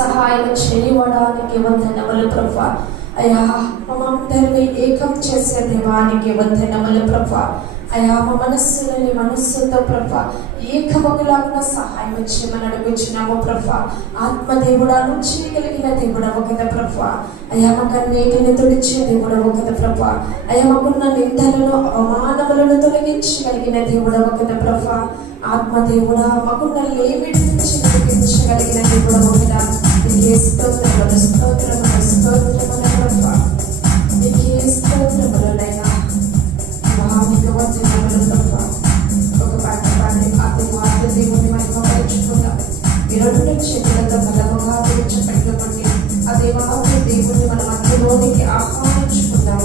సహాయం చేయడానికి వందనములు ప్రభువా. అయ్యా మమ్మందరినీ ఏకం చేసే దేవానికి వందనములు ప్రభువా. అయ్యా మా మనస్సుతో ప్రభువా ఏకమగులాగా సహాయం చేయమని అడుగుచున్నాము ప్రభువా. ఆత్మదేవుడాను చేయగలిగిన దేవుడవు కదా ప్రభువా. అయ్యా మా కన్నీటిని తుడిచే దేవుడవు కదా ప్రభువా. అయ్యా మాకున్న నిందలను అవమానములను తొలగించగలిగిన దేవుడవు కదా ప్రభువా. ఆత్మదేవుడా మాకున్న లేమిటి నుంచి తొలగించగలిగిన దేవుడవు కదా. నీకే స్తోత్రములు స్తోత్రములు స్తోత్రములు ప్రభువా. నీకే స్తోత్రములైనా మీకు వందనములు ప్రభువా. ఒక పాట పాడి ఆత్మ దేవుని మహిమపరుచుకుందాం. ఈ రెండు చేతులతో బలముగా విడిచిపెట్టుకోండి. ఆ దేవాది దేవుని మన మధ్యలోనికి ఆహ్వానించుకుందాం.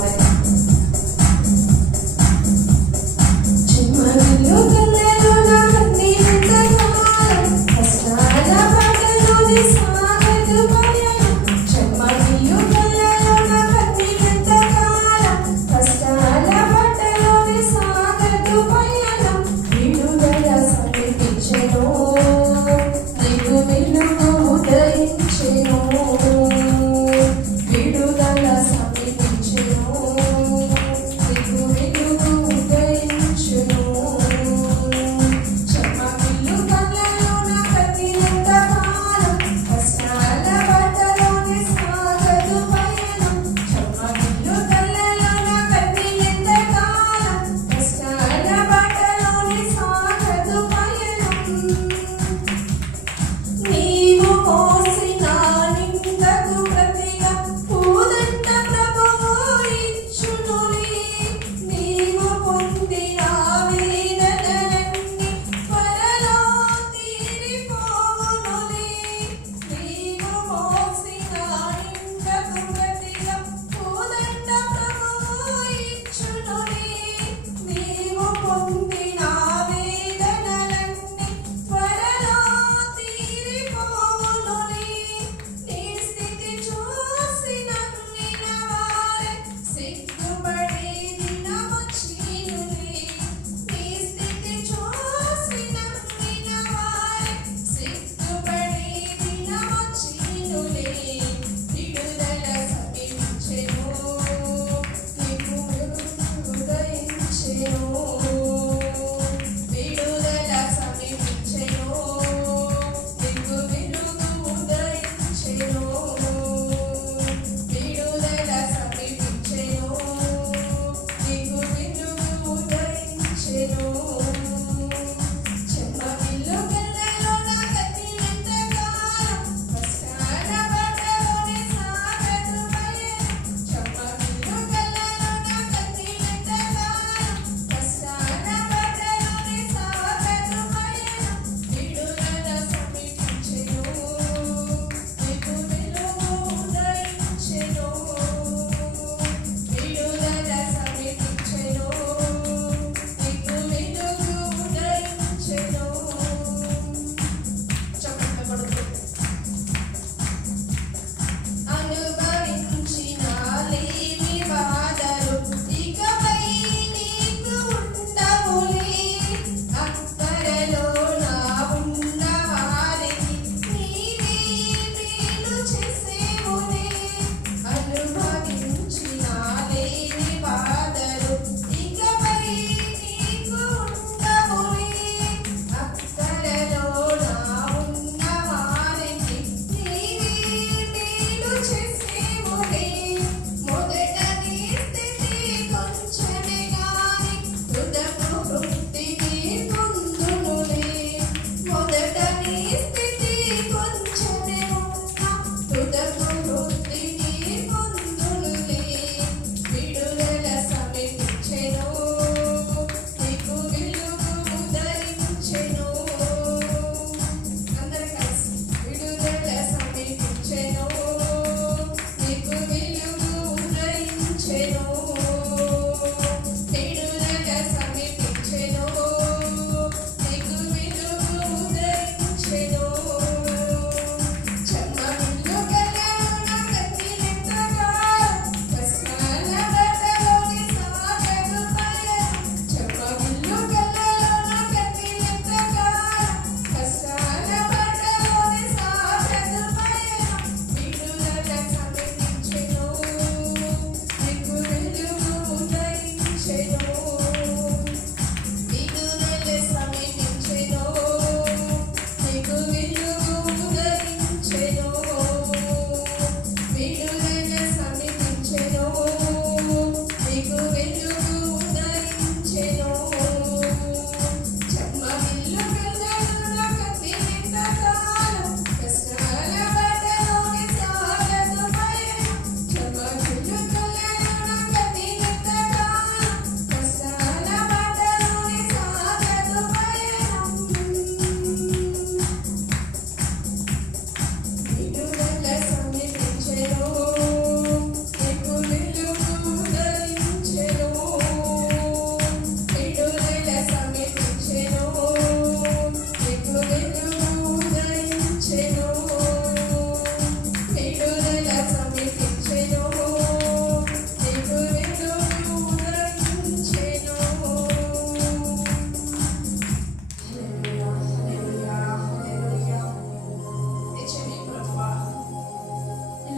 చిమ్మగిల్లు కన్నెలు నా కన్నీటి కథ, కష్టాల పాటలు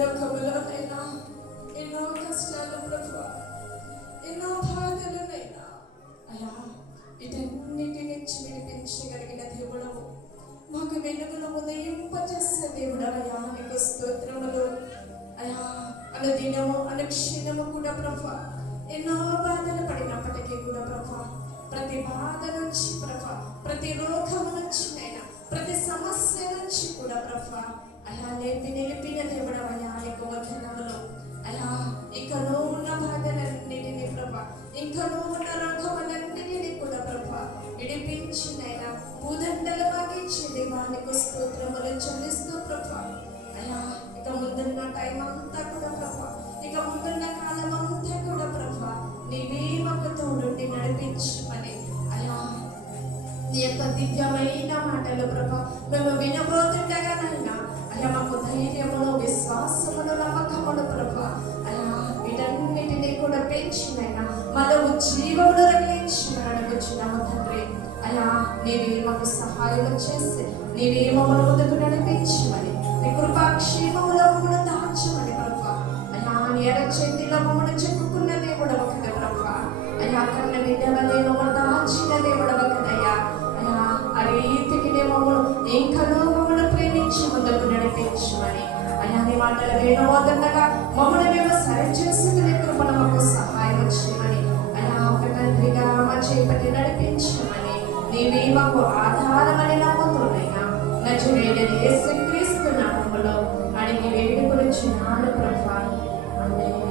లోకములోనైనా ఎన్నో కష్టాలు ప్రభా, ఎన్నో బాధలునైనా అయ్యా వీటన్నిటి నుంచి విడిపించగలిగిన దేవుడవు, మాకు వెలుగును ఉదయింపచేసే దేవుడవయ్యా, నీకు స్తోత్రములు అయ్యా. అనుదినము అనుక్షణము కూడా ప్రభా ఎన్నో బాధలు పడినప్పటికీ కూడా ప్రభా, ప్రతి బాధ నుంచి ప్రభా, ప్రతి రోగము నుంచి నైనా, ప్రతి సమస్య నుంచి కూడా ప్రభా అయ్యా లేపి నిలిపిన దేవుడవయ్యా, నీకు వందనములు అయ్యా. ఇంకనూ ఉన్న బాధలన్నిటినీ ప్రభా, ఇంకనూ ఉన్న రోగములన్నిటినీ కూడా ప్రభా విడిపించినైనా భూదండలు వాగించి దేవానికి స్తోత్రములు చెల్లిస్తూ ప్రభా అయ్యా. ఇక ముందున్న టైం అంతా కూడా ప్రభా, ఇక ముందున్న కాలం అంతా కూడా ప్రభా నీవే మాకు తోడుండి నడిపించమని అయ్యా, నీ యొక్క దివ్యమైన మాటలు ప్రభా మేము వినబోతుండగానైనా అయ్యా మాకు ధైర్యమును, విశ్వాసమును, నమ్మకమును ప్రభా అయ్యా వీటన్నిటినీ కూడా పెంచినైనా మాలో జీవమును రగిలించిన అడుగుచున్నాము తండ్రి అయ్యా. నీవే మాకు సహాయం చేసి నీవే మమ్మల్ని ముందుకు నడిపించమని, నీ కృపాక్షేమములో మమ్మల్ని దాచమని ప్రభా అయ్యా. నీ చేతిలో మమ్మల్ని చెప్పుకున్న దేవుడవ కదా ప్రభా అయ్యా, కన్న బిడ్డవలే మమ్మల్ని దాచిన దేవుడవ కదయ్యా అయ్యా. ఆ రీతికి మమ్మల్ని ఇంకనూ మమ్మల్ని ప్రేమించి ముందుకు నడిపించమని అయ్యా. నీ మాటలు వినబోతుండగా మమ్మల్ని మేము సరిచేసుకునే కృపను మాకు సహాయం చేయమని అయ్యా, ఒక తండ్రిగా మా చేపట్టి నడిపించమని నీవే మాకు ఆధారమని నమ్ముతున్నాయినా నజరేయుడైన యేసుక్రీస్తు నామములో అడిగి వేడుకొనుచున్నాను ప్రభా, ఆమేన్.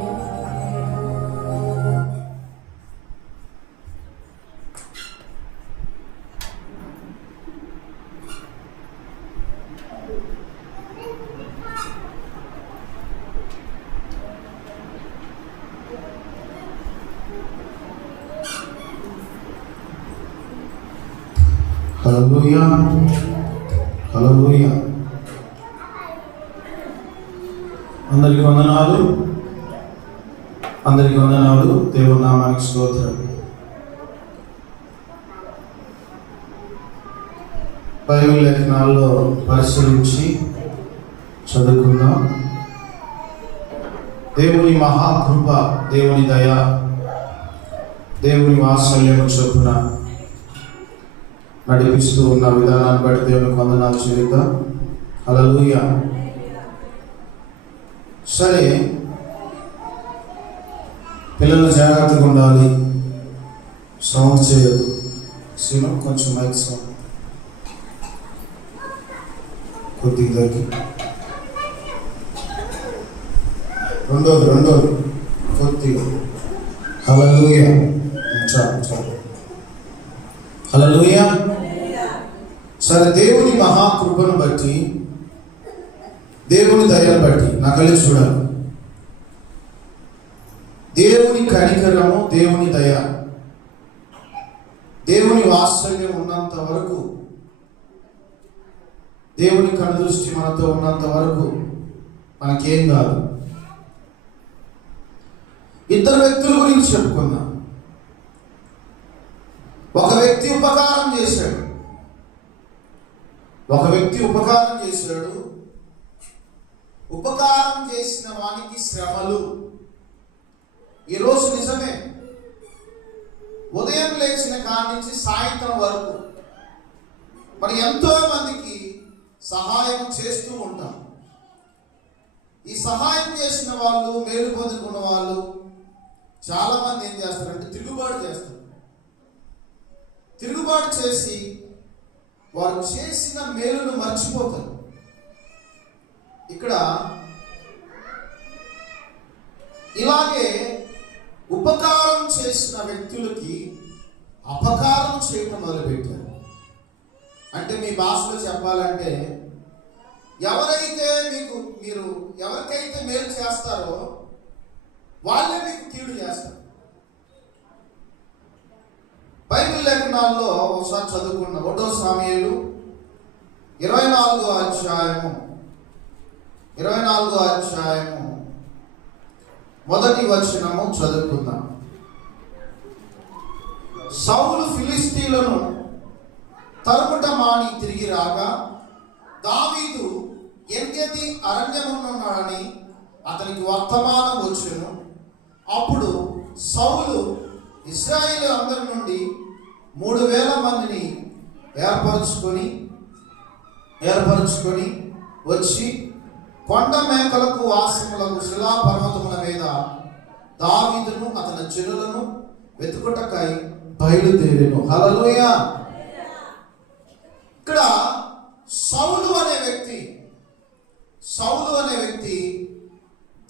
హల్లెలూయా, హల్లెలూయా. అందరికీ వందనాలు, అందరికీ వందనాలు. దేవుని నామానికి స్తోత్రం. బైబిల్ లేఖనాల్లో పరిశీలించి చదువుకుందాం. దేవుని మహాకృప, దేవుని దయ, దేవుని వాత్సల్యము చొప్పున నడిపిస్తూ ఉన్న విధానాన్ని బట్టి దేవునికి వందనాలు చెల్లిద్దాం. హల్లెలూయా. సరే, పిల్లలు జాగ్రత్తగా ఉండాలి, సౌండ్ చేయదు. సీను కొంచెం మైక్ సౌండ్ కొద్దిగా దగ్గర, రెండోది కొద్దిగా. హల్లెలూయా. చాలు చాలు. హల్లెలూయా. సరే, దేవుని మహాకృపను బట్టి, దేవుని దయను బట్టి నకలి చూడాలి. దేవుని కనికరము, దేవుని దయ, దేవుని వాత్సల్యం ఉన్నంత వరకు, దేవుని కనుదృష్టి మనతో ఉన్నంత వరకు మనకేం కాదు. ఇద్దరు వ్యక్తుల గురించి చెప్పుకుందాం. ఒక వ్యక్తి ఉపకారం చేశాడు, ఉపకారం చేసిన వానికి శ్రమలు. ఈరోజు నిజమే, ఉదయం లేచిన కాడి నుంచి సాయంత్రం వరకు మరి ఎంతో మందికి సహాయం చేస్తూ ఉంటాం. ఈ సహాయం చేసిన వాళ్ళు, మేలు పొందుకున్న వాళ్ళు చాలా మంది ఏం చేస్తారంటే తిరుగుబాటు చేస్తారు. తిరుగుబాటు చేసి వారు చేసిన మేలును మర్చిపోతారు. ఇక్కడ ఇలాగే ఉపకారం చేసిన వ్యక్తులకి అపకారం చేయటం మొదలుపెట్టారు. అంటే మీ భాషలో చెప్పాలంటే, ఎవరికైతే మేలు చేస్తారో వాళ్ళే మీకు కీడు చేస్తారు. బైబిల్ లేఖనాల్లో ఒకసారి చదువుకున్న 1 సాముయేలు 24వ అధ్యాయము మొదటి వచనము చదువుకుందాం. సౌలు ఫిలిస్తీయులను తరుముట మాని తిరిగి రాగా దావీదు ఎన్గెది అరణ్యమున్నాడని అతనికి వర్తమానం వచ్చెను. అప్పుడు సౌలు ఇశ్రాయేలు అందరి నుండి 3000 మందిని ఏర్పరుచుకొని వచ్చి కొండ మేకలకు వాసములకు శిలాపర్వతముల మీద దావీదును అతని జనులను వెతుకుటకై బయలుదేరెను. హల్లెలూయా. ఇక్కడ సౌలు అనే వ్యక్తి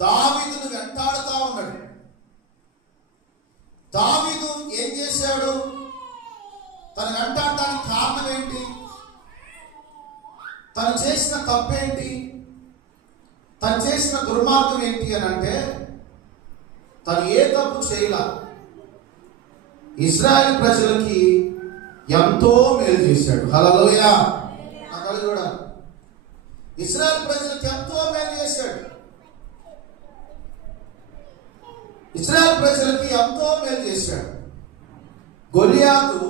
దావీదును వెంటాడుతా ఉన్నాడు. దావీదు ఏం చేశాడు? తను వెంటాడడానికి కారణం ఏంటి? తను చేసిన తప్పేంటి? తను చేసిన దుర్మార్గం ఏంటి అని అంటే, తను ఏ తప్పు చేయలా. ఇశ్రాయేల్ ప్రజలకి ఎంతో మేలు చేశాడు. హల్లెలూయా. అక్కడ చూడాలి. ఇశ్రాయేల్ ప్రజలకు ఎంతో మేలు చేశాడు. గొలియాతు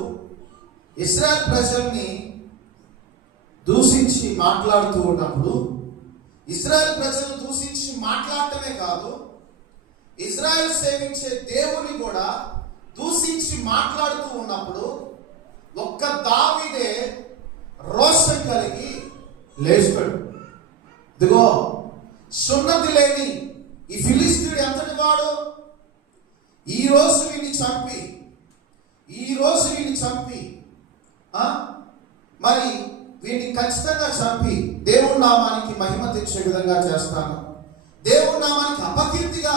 ఇశ్రాయేల్ ప్రజల్ని దూషించి మాట్లాడుతూ ఉన్నప్పుడు, ఇశ్రాయేల్ ప్రజలను దూషించి మాట్లాడటమే కాదు, ఇశ్రాయేల్ సేవించే దేవుని కూడా దూషించి మాట్లాడుతూ ఉన్నప్పుడు ఒక్క దావీదే రోషం కలిగి లేచాడు. ఇదిగో, సున్నతి లేని ఈ ఫిలిస్తీయుడు ఎంతటి వాడు? ఈ రోజు వీడిని చంపి మరి వీడిని ఖచ్చితంగా చంపి దేవుని నామానికి మహిమ తెచ్చే విధంగా చేస్తాను, దేవుని నామానికి అపకీర్తిగా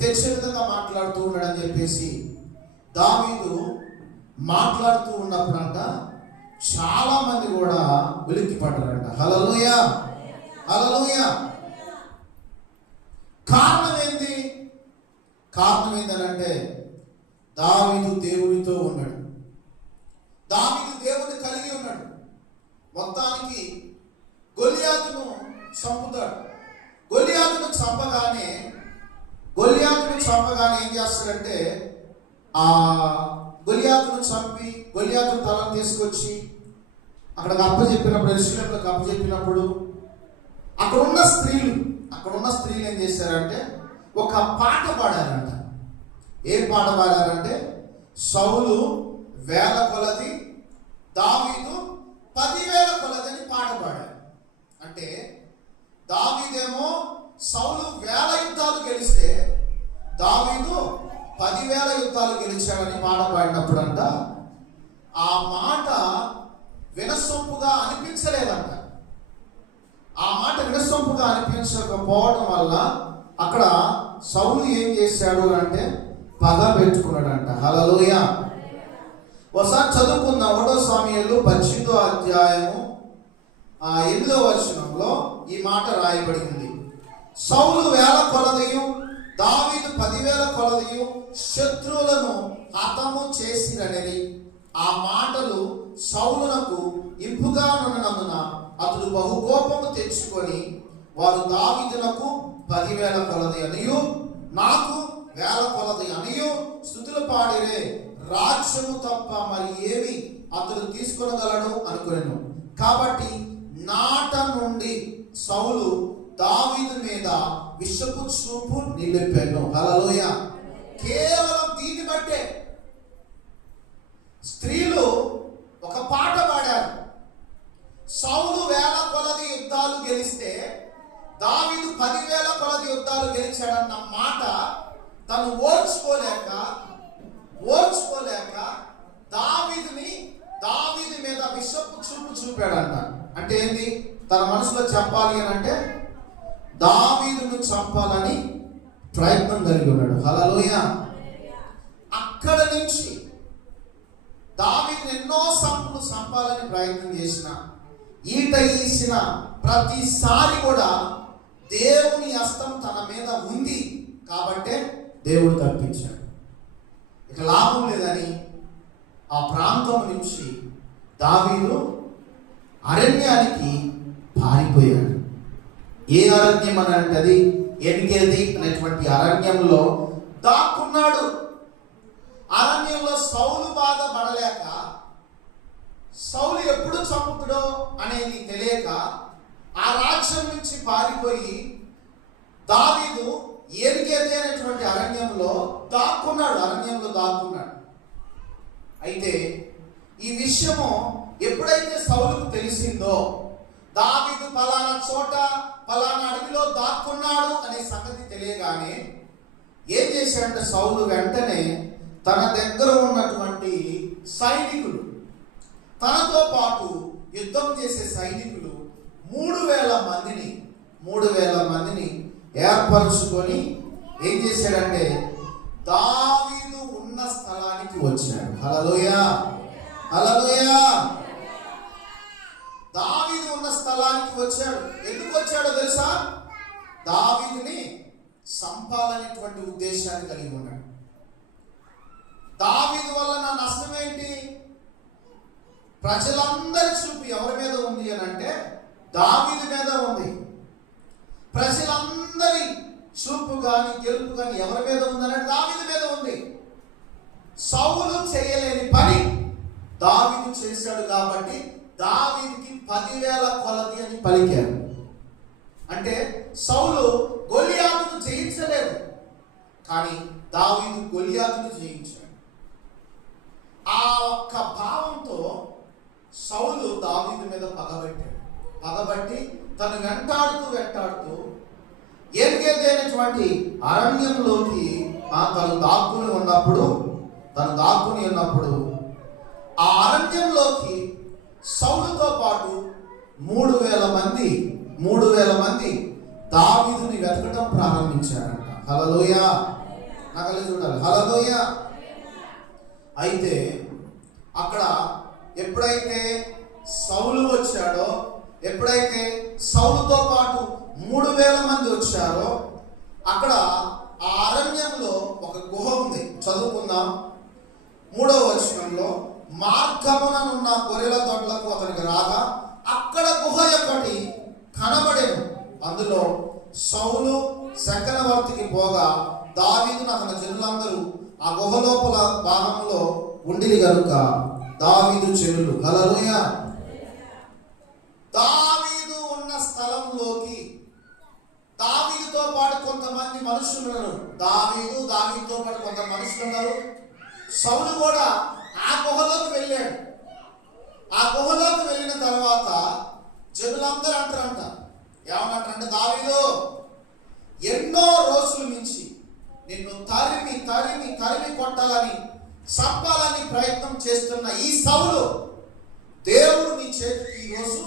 తెచ్చే విధంగా మాట్లాడుతూ ఉన్నాడని చెప్పేసి దావీదు మాట్లాడుతూ ఉన్నప్పుడంట చాలా మంది కూడా ఉలిక్కి పడ్డారంట. హల్లెలూయా. కారణం ఏంటంటే దావీదు దేవునితో ఉన్నాడు. దావీదు దేవుని కలిగి ఉన్నాడు. మొత్తానికి గొలియాతును చంపుతాడు. గొలియాతును చంపగానే ఏం చేస్తాడంటే, గొలియాతును చంపి గొలియాతును తలను తీసుకొచ్చి అక్కడికి అప్పచెప్పినప్పుడు, ఎరుషలేములకు అప్పచెప్పినప్పుడు అక్కడ ఉన్న స్త్రీలు ఏం చేశారంటే ఒక పాట పాడారంట. ఏం పాట పాడారంటే, సౌలు 1000 కొలది, దావీదు 10,000 కొలది అని పాట పాడారు. అంటే దావీదేమో సౌలు 1000 యుద్ధాలు గెలిస్తే దావీదు 10,000 యుద్ధాలు గెలిచాడని పాట పాడినప్పుడు అంట ఆ మాట వినసొంపుగా అనిపించలేదంట. ఆ మాట వినసొంపుగా అనిపించకపోవడం వల్ల అక్కడ సౌలు ఏం చేశాడు అంటే పగ పెట్టుకున్నాడంట. హల్లెలూయా. ఒకసారి చదువుకుందాం. 1వ సమూయేలు 18వ అధ్యాయము 8వ వచనంలో ఈ మాట రాయబడి ఉంది. సౌలు 1000 కొలదియు దావీదు 10,000 కొలదియు శత్రువులను హతము చేసిరని ఆ మాటలు సౌలునకు ఇంపుగా నున్నందున అతడు బహుకోపము తెచ్చుకొని, వారు దావీదునకు 10,000 కొలది అనియు నాకు 1000 కొలది అనియు స్తుతులు పాడిరే, రాజ్యము తప్ప మరి ఏమి అతడు తీసుకొనగలడు అనుకునేను. కాబట్టి నాట నుండి సౌలు దావీదు మీద విషపు చూపు నిలిపాను. హల్లెలూయా. కేవలం దీన్ని బట్టే స్త్రీలు ఒక పాట పాడారు. సౌలు 1000 కొలది యుద్ధాలు గెలిస్తే దావీదు 10,000 కొలది యుద్ధాలు గెలిచాడన్న మాట తను ఓర్చుకోలేక దావీదు మీద విషపు చూపు చూపాడంట. అంటే ఏంది? తన మనసులో చెప్పాలి అని అంటే దావీదును చంపాలని ప్రయత్నం కలిగి ఉన్నాడు. హల్లెలూయా. అక్కడ నుంచి దావీదును ఎన్నో చంపాలని ప్రయత్నం చేసిన, ఈట ఈసిన ప్రతిసారి కూడా దేవుని హస్తం తన మీద ఉంది కాబట్టే దేవుడు తప్పించాడు. ఇక లాభం లేదని ఆ ప్రాంతం నుంచి దావీదు అరణ్యానికి పారిపోయాడు. ఏ అరణ్యం అని అంటే అది ఎన్గేది అనేటువంటి అరణ్యంలో దాక్కున్నాడు. అరణ్యంలో సౌలు బాధ పడలేక, సౌలు ఎప్పుడు చంపుతాడో అనేది తెలియక ఆ రాజ్యం నుంచి పారిపోయి దావీదు ఏన్గెది అనేటువంటి అరణ్యంలో దాక్కున్నాడు. అయితే ఈ విషయము ఎప్పుడైతే సౌలుకు తెలిసిందో, దావీదు పలానా చోట పలానా అడవిలో దాక్కున్నాడు అనే సంగతి తెలియగానే ఏం చేశాడంటే సౌలు వెంటనే తన దగ్గర ఉన్నటువంటి సైనికులు, తనతో పాటు యుద్ధం చేసే సైనికులు 3,000 మందిని ఏర్పరుచుకొని ఏం చేశాడంటే దావీదు ఉన్న స్థలానికి వచ్చాడు. హల్లెలూయా, హల్లెలూయా. దావీదు ఉన్న స్థలానికి వచ్చాడు. ఎందుకు వచ్చాడో తెలుసా? దావీదుని సంపాలనేటువంటి ఉద్దేశాన్ని కలిగి ఉన్నాడు. దావీదు వల్ల నా నష్టం ఏంటి? ప్రజలందరి చూపు ఎవరి మీద ఉంది అని అంటే దావీదు మీద ఉంది. ప్రజలందరి చూపు కానీ గెలుపు కానీ ఎవరి మీద ఉందంటే దావీదు మీద ఉంది. సౌలు చేయలేని పని దావీదు చేశాడు కాబట్టి దావీదుకి 10,000 కొలది అని పలికారు. అంటే సౌలు గొలియాతును జయించలేదు, కానీ దావీదు గొలియాతును జయించాడు. ఆ ఒక్క భావంతో సౌలు దావీదు మీద పగబట్టి తను వెంటాడుతూ ఏన్గెది అనేటువంటి అరణ్యంలోకి తను దాక్కుని ఉన్నప్పుడు ఆ అరణ్యంలోకి సౌలుతో పాటు 3,000 మంది దావీదుని వెతకడం ప్రారంభించారంట. హల్లెలూయా, నగలు చూడాలి. హల్లెలూయా. అయితే అక్కడ ఎప్పుడైతే సౌలు వచ్చాడో, ఎప్పుడైతే సౌలుతో పాటు 3,000 మంది వచ్చారో, అక్కడ ఆ అరణ్యంలో ఒక గుహ ఉంది. చదువుకుందాం. 3వ వచనంలో, మార్గముననున్న గొర్రెల దొడ్లకు అతనికి రాగా అక్కడ గుహ ఒకటి కనబడెను. అందులో సౌలు చక్రవర్తికి పోగా దావీదును అతని జనులందరూ ఆ గుహ లోపల భాగంలో ఉండిరి గనుక దావీదు చెరులు. హల్లెలూయా. దావీదు ఉన్న స్థలంలోకి దావీదుతో పాటు కొంతమంది మనుషులు ఉన్నారు. దావీదుతో పాటు కొంత మనుషులు ఉన్నారు. సౌలు కూడా ఆ గుహలోకి వెళ్ళాడు. ఆ గుహలోకి వెళ్ళిన తర్వాత జనులందరూ అంటారంట, ఏమన్నారంటే, దావీదు, ఎన్నో రోజుల నుంచి నిన్ను తరిమి కొట్టాలని, చంపాలని ప్రయత్నం చేస్తున్న ఈ సౌలు దేవుడు నీ చేతికి ఈరోజు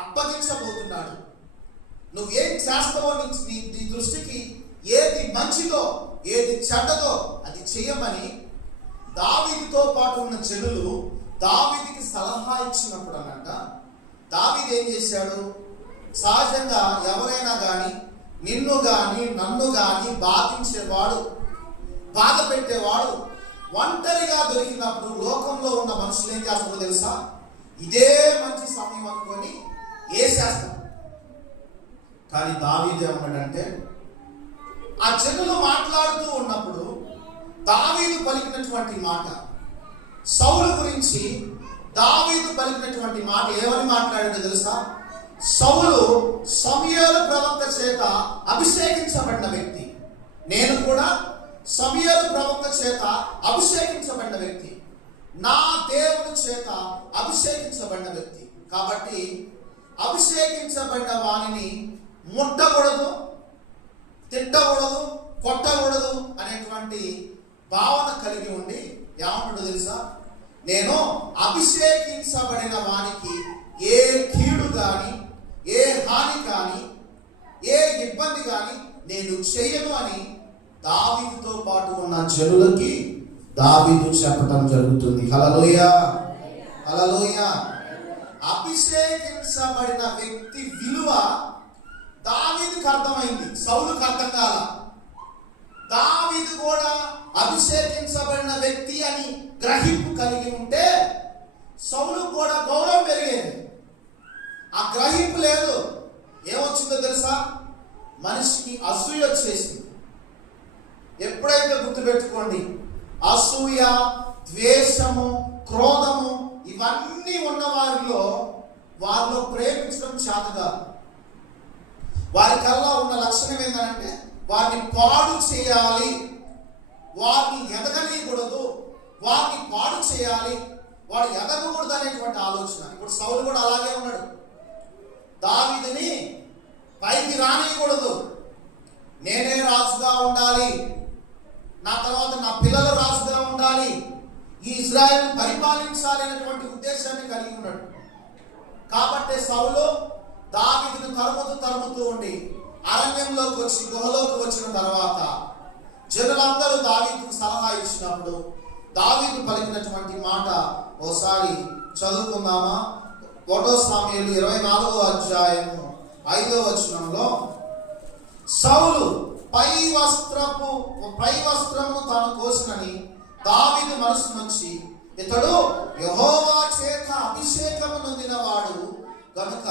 అప్పగించబోతున్నాడు. నువ్వేం చేస్తావో నీ దృష్టికి ఏది మంచిదో ఏది చెడ్డదో అది చేయమని దావీదుతో పాటు ఉన్న జనులు దావీదుకి సలహా ఇచ్చినప్పుడు అన్నట్ట, దావీదు ఏం చేశాడు? సహజంగా ఎవరైనా కానీ నిన్ను కానీ నన్ను కానీ బాధించేవాడు, బాధ పెట్టేవాడు ఒంటరిగా దొరికినప్పుడు లోకంలో ఉన్న మనుషులు ఏం చేస్తారో తెలుసా? ఇదే మంచి సమయం అనుకొని వేసేస్తారు. కానీ దావీదు ఏమన్నాడంటే, ఆ జనులు మాట్లాడుతూ ఉన్నప్పుడు దావీదు పలికినటువంటి మాట, సౌలు గురించి దావీదు పలికినటువంటి మాట ఏమని మాట్లాడిందో తెలుసా? సౌలు సమూయేలు ప్రవక్త చేత అభిషేకించబడిన వ్యక్తి, నేను కూడా సమూయేలు ప్రవక్త చేత అభిషేకించబడిన వ్యక్తి, నా దేవుని చేత అభిషేకించబడిన వ్యక్తి. కాబట్టి అభిషేకించబడిన వాణిని ముట్టకూడదు, తిట్టకూడదు, కొట్టకూడదు అనేటువంటి భావన కలిగి ఉండి ఏమంటాడో తెలుసా? నేను అభిషేకించబడిన వానికి ఏ కీడు కానీ, ఏ హాని కానీ, ఏ ఇబ్బంది కానీ నేను చేయను అని దావీదుతో పాటు ఉన్న జనులకి దావీదు చెప్పడం జరుగుతుంది. హల్లెలూయా, హల్లెలూయా. అభిషేకించబడిన వ్యక్తి విలువ దావీదుకి అర్థమైంది, సౌలుకు అర్థం కాల. దావీదు కూడా అభిషేకించబడిన వ్యక్తి అని గ్రహింపు కలిగి ఉంటే సౌలు కూడా గౌరవం పెరిగేది. ఆ గ్రహింపు లేదు. ఏమొచ్చిందో తెలుసా? మనిషికి అసూయ వచ్చేసింది. ఎప్పుడైతే గుర్తుపెట్టుకోండి, అసూయ, ద్వేషము, క్రోధము ఇవన్నీ ఉన్న వారిలో ప్రేమించడం చేతగా, వారి కల్లా ఉన్న లక్షణం ఏంటంటే వారిని పాడు చేయాలి, వారిని ఎదగనీయకూడదు, వారిని పాడు చేయాలి, వాడు ఎదగకూడదు అనేటువంటి ఆలోచన. ఇప్పుడు సౌలు కూడా అలాగే ఉన్నాడు. దావీదుని పైకి రానియకూడదు, నేనే రాజుగా ఉండాలి, నా తర్వాత నా పిల్లలు రాజుగా ఉండాలి, ఈ ఇజ్రాయెల్ని పరిపాలించాలి అనేటువంటి ఉద్దేశాన్ని కలిగి ఉన్నాడు. కాబట్టి సౌలు దావీదును తరుముతూ ఉండి అరణ్యంలోకి వచ్చి గుహలోకి వచ్చిన తర్వాత జనులందరూ దావీదుకు సలహా ఇచ్చినప్పుడు దావీదు పలికినటువంటి మాట ఓసారి చదువుకుందామా? 1 సమూయేలు 24వ అధ్యాయము 5వ వచనంలో, సౌలు పై వస్త్రము తాను కోసినని దావీదు మనసు నుంచి, ఇతడు యెహోవా చేత అభిషేకము నొందినవాడు కనుక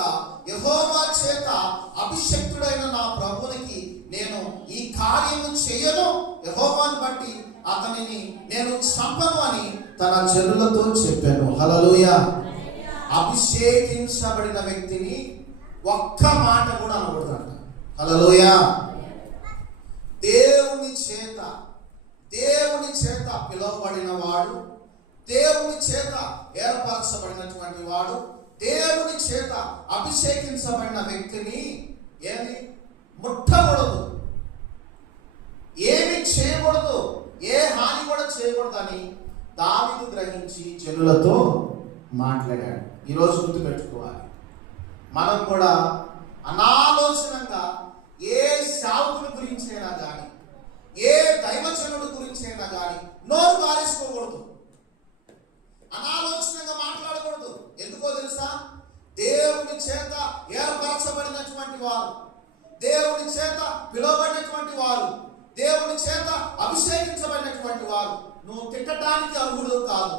యెహోవా చేత అభిషక్తుడైన నా ప్రభునికి నేను ఈ కార్యము చేయను, యెహోవాను బట్టి అతనిని నేను చంపను అని తన జనులతో చెప్పాను. హల్లెలూయా. అభిషేకించబడిన వ్యక్తిని ఒక్క మాట కూడా అనకూడదంట. హల్లెలూయా. దేవుని చేత పిలువబడిన వాడు, దేవుని చేత ఏర్పరచబడినటువంటి వాడు, దేవుని చేత అభిషేకించబడిన వ్యక్తిని ఏమి ముట్టకూడదు, ఏమి చేయకూడదు, ఏ హాని కూడా చేయకూడదని దావీదు గ్రహించి జనులతో మాట్లాడాడు. ఈరోజు గుర్తుపెట్టుకోవాలి, మనం కూడా అనాలోచనంగా ఏ సేవకుని గురించి అయినా కానీ, ఏ దైవజనుడి గురించి అయినా కానీ నోరు పారేసుకోకూడదు, అనాలోచనంగా మాట్లాడకూడదు. ఎందుకో తెలుసా? దేవుని చేత ఏర్పరచబడినటువంటి వారు, దేవుని చేత పిలువబడినటువంటి వారు, దేవుని చేత అభిషేకించబడినటువంటి వారు నువ్వు తిట్టడానికి అర్హుడు కాదు.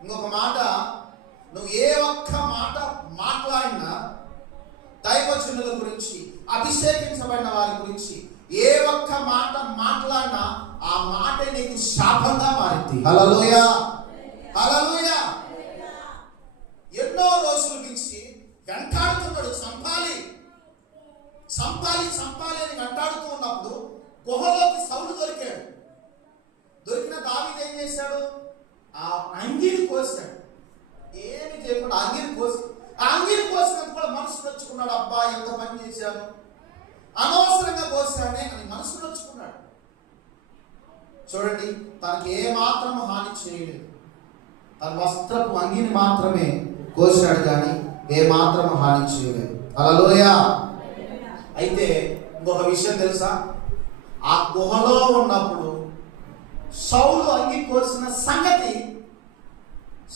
ఇంకొక మాట, నువ్వు ఏ ఒక్క మాట మాట్లాడినా దైవజనుల గురించి, అభిషేకించబడిన వారి గురించి ఏ ఒక్క మాట మాట్లాడినా ఆ మాట నీకు శాపంగా మారింది. హల్లెలూయా, హల్లెలూయా. ఎన్నో రోజుల నుంచి వెంటాడుతున్నాడు, చంపాలి అని వెంటాడుతూ ఉన్నప్పుడు గుహలోకి సౌలు దొరికాడు. దొరికిన దావీదు ఏం చేశాడు? ఆ అంగిని కోసాడు. ఏమి చేయకుండా అంగిని కోసినందుకు కూడా మనసు నొచ్చుకున్నాడు. అబ్బా, ఎంత పని చేశాను, అనవసరంగా కోసానే అని మనసు నొచ్చుకున్నాడు. చూడండి, తనకి ఏ మాత్రం హాని చేయలేదు. తన వస్త్రపు అంగిని మాత్రమే కోసాడు కానీ ఏ మాత్రం హాని చేయలేదు. హల్లెలూయా. అయితే ఇంకొక విషయం తెలుసా? ఆ గుహలో ఉన్నప్పుడు సౌలు అంగి కోసిన సంగతి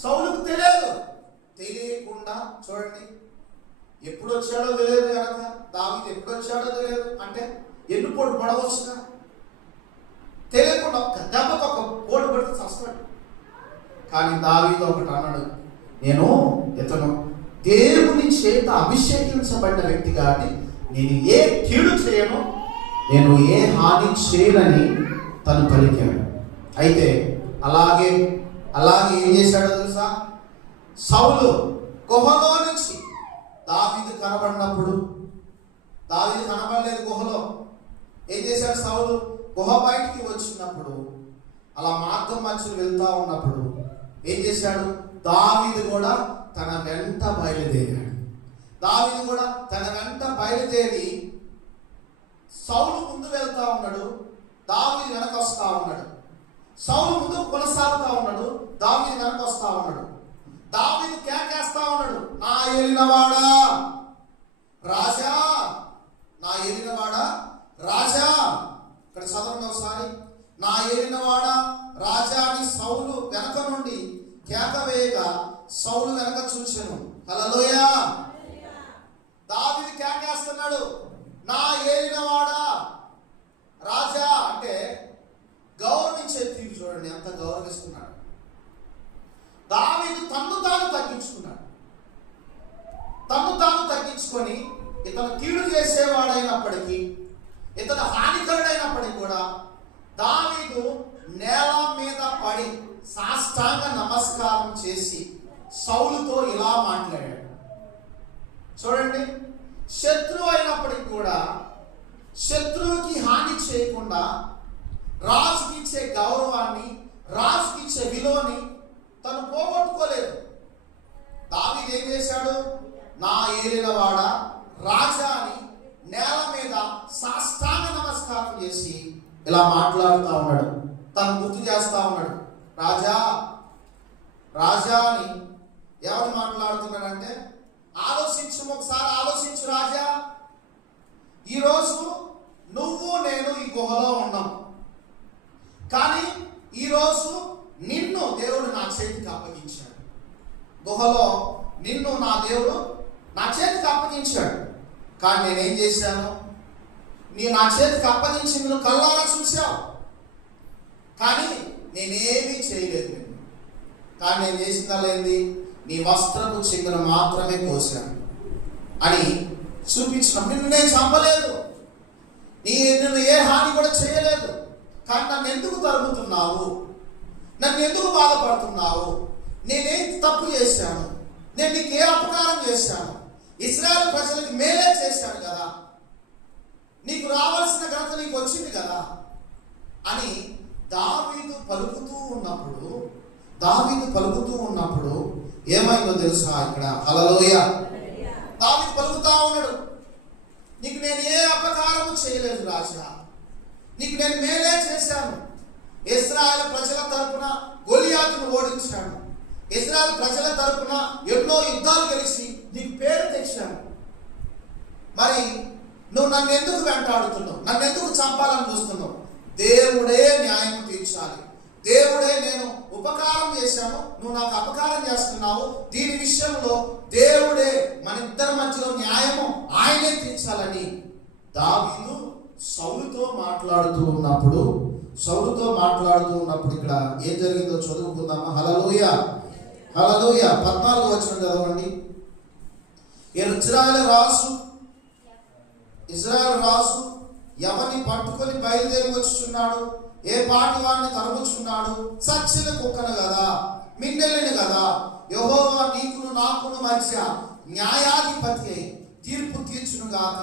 సౌలుకు తెలియకుండా చూడండి, ఎప్పుడు వచ్చాడో తెలియదు కనుక, దావీదు ఎప్పుడు వచ్చాడో తెలియదు అంటే ఎన్నుపోటు పడవచ్చుగా, తెలియకుండా ఒక్క దెబ్బకు ఒక పోటు పడితే చస్తాడు. కానీ దావీదు ఒకటి అన్నాడు, ఇతను దేవుని చేత అభిషేకించబడిన వ్యక్తి కాబట్టి నేను ఏ కీడు చేయను, నేను ఏ హాని చేయనని తను పలికాడు. అయితే అలాగే ఏం చేశాడో తెలుసా? సౌలు గుహలో నుంచి దావీదు కనబడినప్పుడు, దావీదు కనబడలేదు గుహలో, ఏం చేశాడు? సౌలు గుహ బయటికి వచ్చినప్పుడు, అలా మార్గం మధ్యలో వెళ్తా ఉన్నప్పుడు ఏం చేశాడు? దావీదు కూడా తన వెంట బయలుదేరి సౌలు ముందు వెళ్తా ఉన్నాడు, దావీదు వెనక వస్తా ఉన్నాడు. సౌలు ముందు కొనసాగుతా ఉన్నాడు, దావీదు వెనక వస్తా ఉన్నాడు. దావీదు కేకేస్తా ఉన్నాడు, నా ఏలినవాడా రాజా, నా ఏలినవాడా రాజా. ఇక్కడ చదవండి ఒకసారి, నా ఏలినవాడా రాజా అని సౌలు వెనక నుండి కేక వేయగా సౌలు వెనక చూచెను. హల్లెలూయా. దావీదు కేకేస్తున్నాడు, నా ఏలినవాడా రాజా అంటే గౌరవించే తీరు చూడండి, ఎంత గౌరవిస్తున్నాడు. దావీదు తన్ను తాను తగ్గించుకొని ఇతను కీడు చేసేవాడైనప్పటికీ, ఇతను హానికరుడైనప్పటికీ కూడా దావీదు నేల మీద పడి సాష్టాంగ నమస్కారం చేసి సౌలుతో ఇలా మాట్లాడాడు. చూడండి, శత్రువు అయినప్పటికీ కూడా శత్రువుకి హాని చేయకుండా రాజుకి ఇచ్చే గౌరవాన్ని, రాజుకి ఇచ్చే విలువని తను పోగొట్టుకోలేదు. దావీదు ఏం చేశాడు? నా ఏలినవాడ రాజా అని నేల మీద సాష్టాంగ నమస్కారం చేసి ఇలా మాట్లాడుతూ ఉన్నాడు. తను గుర్తు చేస్తా ఉన్నాడు. రాజా రాజా అని ఎవరు మాట్లాడుతున్నాడంటే, ఆలోచించు, ఒకసారి ఆలోచించు రాజా. ఈరోజు నువ్వు నేను ఈ గుహలో ఉన్నాం, కానీ ఈరోజు నిన్ను దేవుడు నా చేతికి అప్పగించాడు. గుహలో నిన్ను నా దేవుడు నా చేతికి అప్పగించాడు. కానీ నేనేం చేశాను? నా చేతికి అప్పగించి నువ్వు కళ్ళారా చూశావు, కానీ నేనేమీ చేయలేదు. కానీ నేను చేసిందల్లా ఏంది? నీ వస్త్రపు చెంగును మాత్రమే కోశాను అని చూపించిన. నిన్ను నేను చంపలేదు, నిన్ను ఏ హాని కూడా చేయలేదు. కానీ నన్ను ఎందుకు తరుముతున్నావు? నన్ను ఎందుకు బాధపడుతున్నావు? నేనేం తప్పు చేశాను? నేను నీకు ఏ అపకారం చేశాను? ఇశ్రాయేలు ప్రజలకు మేలే చేశాను కదా, నీకు రావాల్సిన ఘనత నీకు వచ్చింది కదా అని దావీదు పలుకుతూ ఉన్నప్పుడు ఏమైందో తెలుసా? ఇక్కడ హల్లెలూయా, దావీదు పలుకుతా ఉన్నాడు. నీకు నేను ఏ అపకారము చేయలేదు రాజా, నీకు నేను మేలే చేశాను. ఇశ్రాయేలు ప్రజల తరపున గొలియాతును ఓడించాను. ఇశ్రాయేలు ప్రజల తరపున ఎన్నో యుద్ధాలు గెలిచి నీకు పేరు తెచ్చాను. మరి నువ్వు నన్ను ఎందుకు వెంటాడుతున్నావు? నన్ను ఎందుకు చంపాలని చూస్తున్నావు? దేవుడే న్యాయం తీర్చాలి. దేవుడే, నేను ఉపకారం చేశాను, నువ్వు నాకు అపకారం చేస్తున్నావు. దీని విషయంలో దేవుడే మన ఇద్దరి మధ్యలో న్యాయము ఆయనే తీర్చాలని దావీదు సౌలుతో మాట్లాడుతూ ఉన్నప్పుడు ఇక్కడ ఏం జరిగిందో చదువుకుందామా? హల్లెలూయా, హల్లెలూయా. 14వ వచనం చదవండి. ఇశ్రాయేలు రాజు ఎవరిని పట్టుకొని బయలుదేరి వచ్చుచున్నాడు, ఏ పాటి వాడిని తరుముచున్నాడు? చచ్చిన కుక్కను కదా, మిన్నెల్లిని కదా. యెహోవా నీకును నాకును మధ్య న్యాయాధిపతి అయి తీర్పు తీర్చును గాక.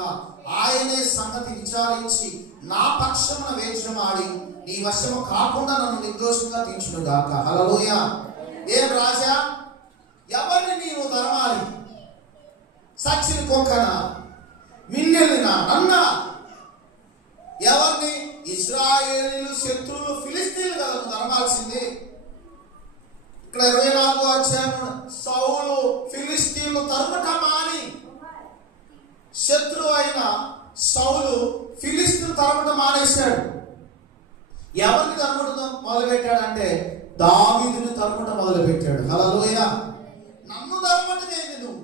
ఆయనే సంగతి విచారించి నా పక్షమున వేచమాడి నీ వశము కాకుండా నన్ను నిర్దోషంగా తీర్చును గాక. హల్లెలూయా. ఏం రాజా, ఎవరిని నీవు తరమాలి? చచ్చిన కుక్కనా, మిన్నెల్లినా, నన్నా? ఎవరిని? ఇశ్రాయేలీయులు శత్రువులు ఫిలిస్తీన్లు కదా నువ్వు తరమాల్సింది. ఇక్కడ 24వ అధ్యాయం, సౌలు ఫిలిస్తీన్లు తరుముట మాని, శత్రువు అయిన సౌలు ఫిలిస్తీన్లు తరుముట మానేశాడు. ఎవరిని తరుముట మొదలుపెట్టాడంటే దావీదుని తరుముట మొదలుపెట్టాడు. హల్లెలూయా. నన్ను తరుముటమేంది నువ్వు?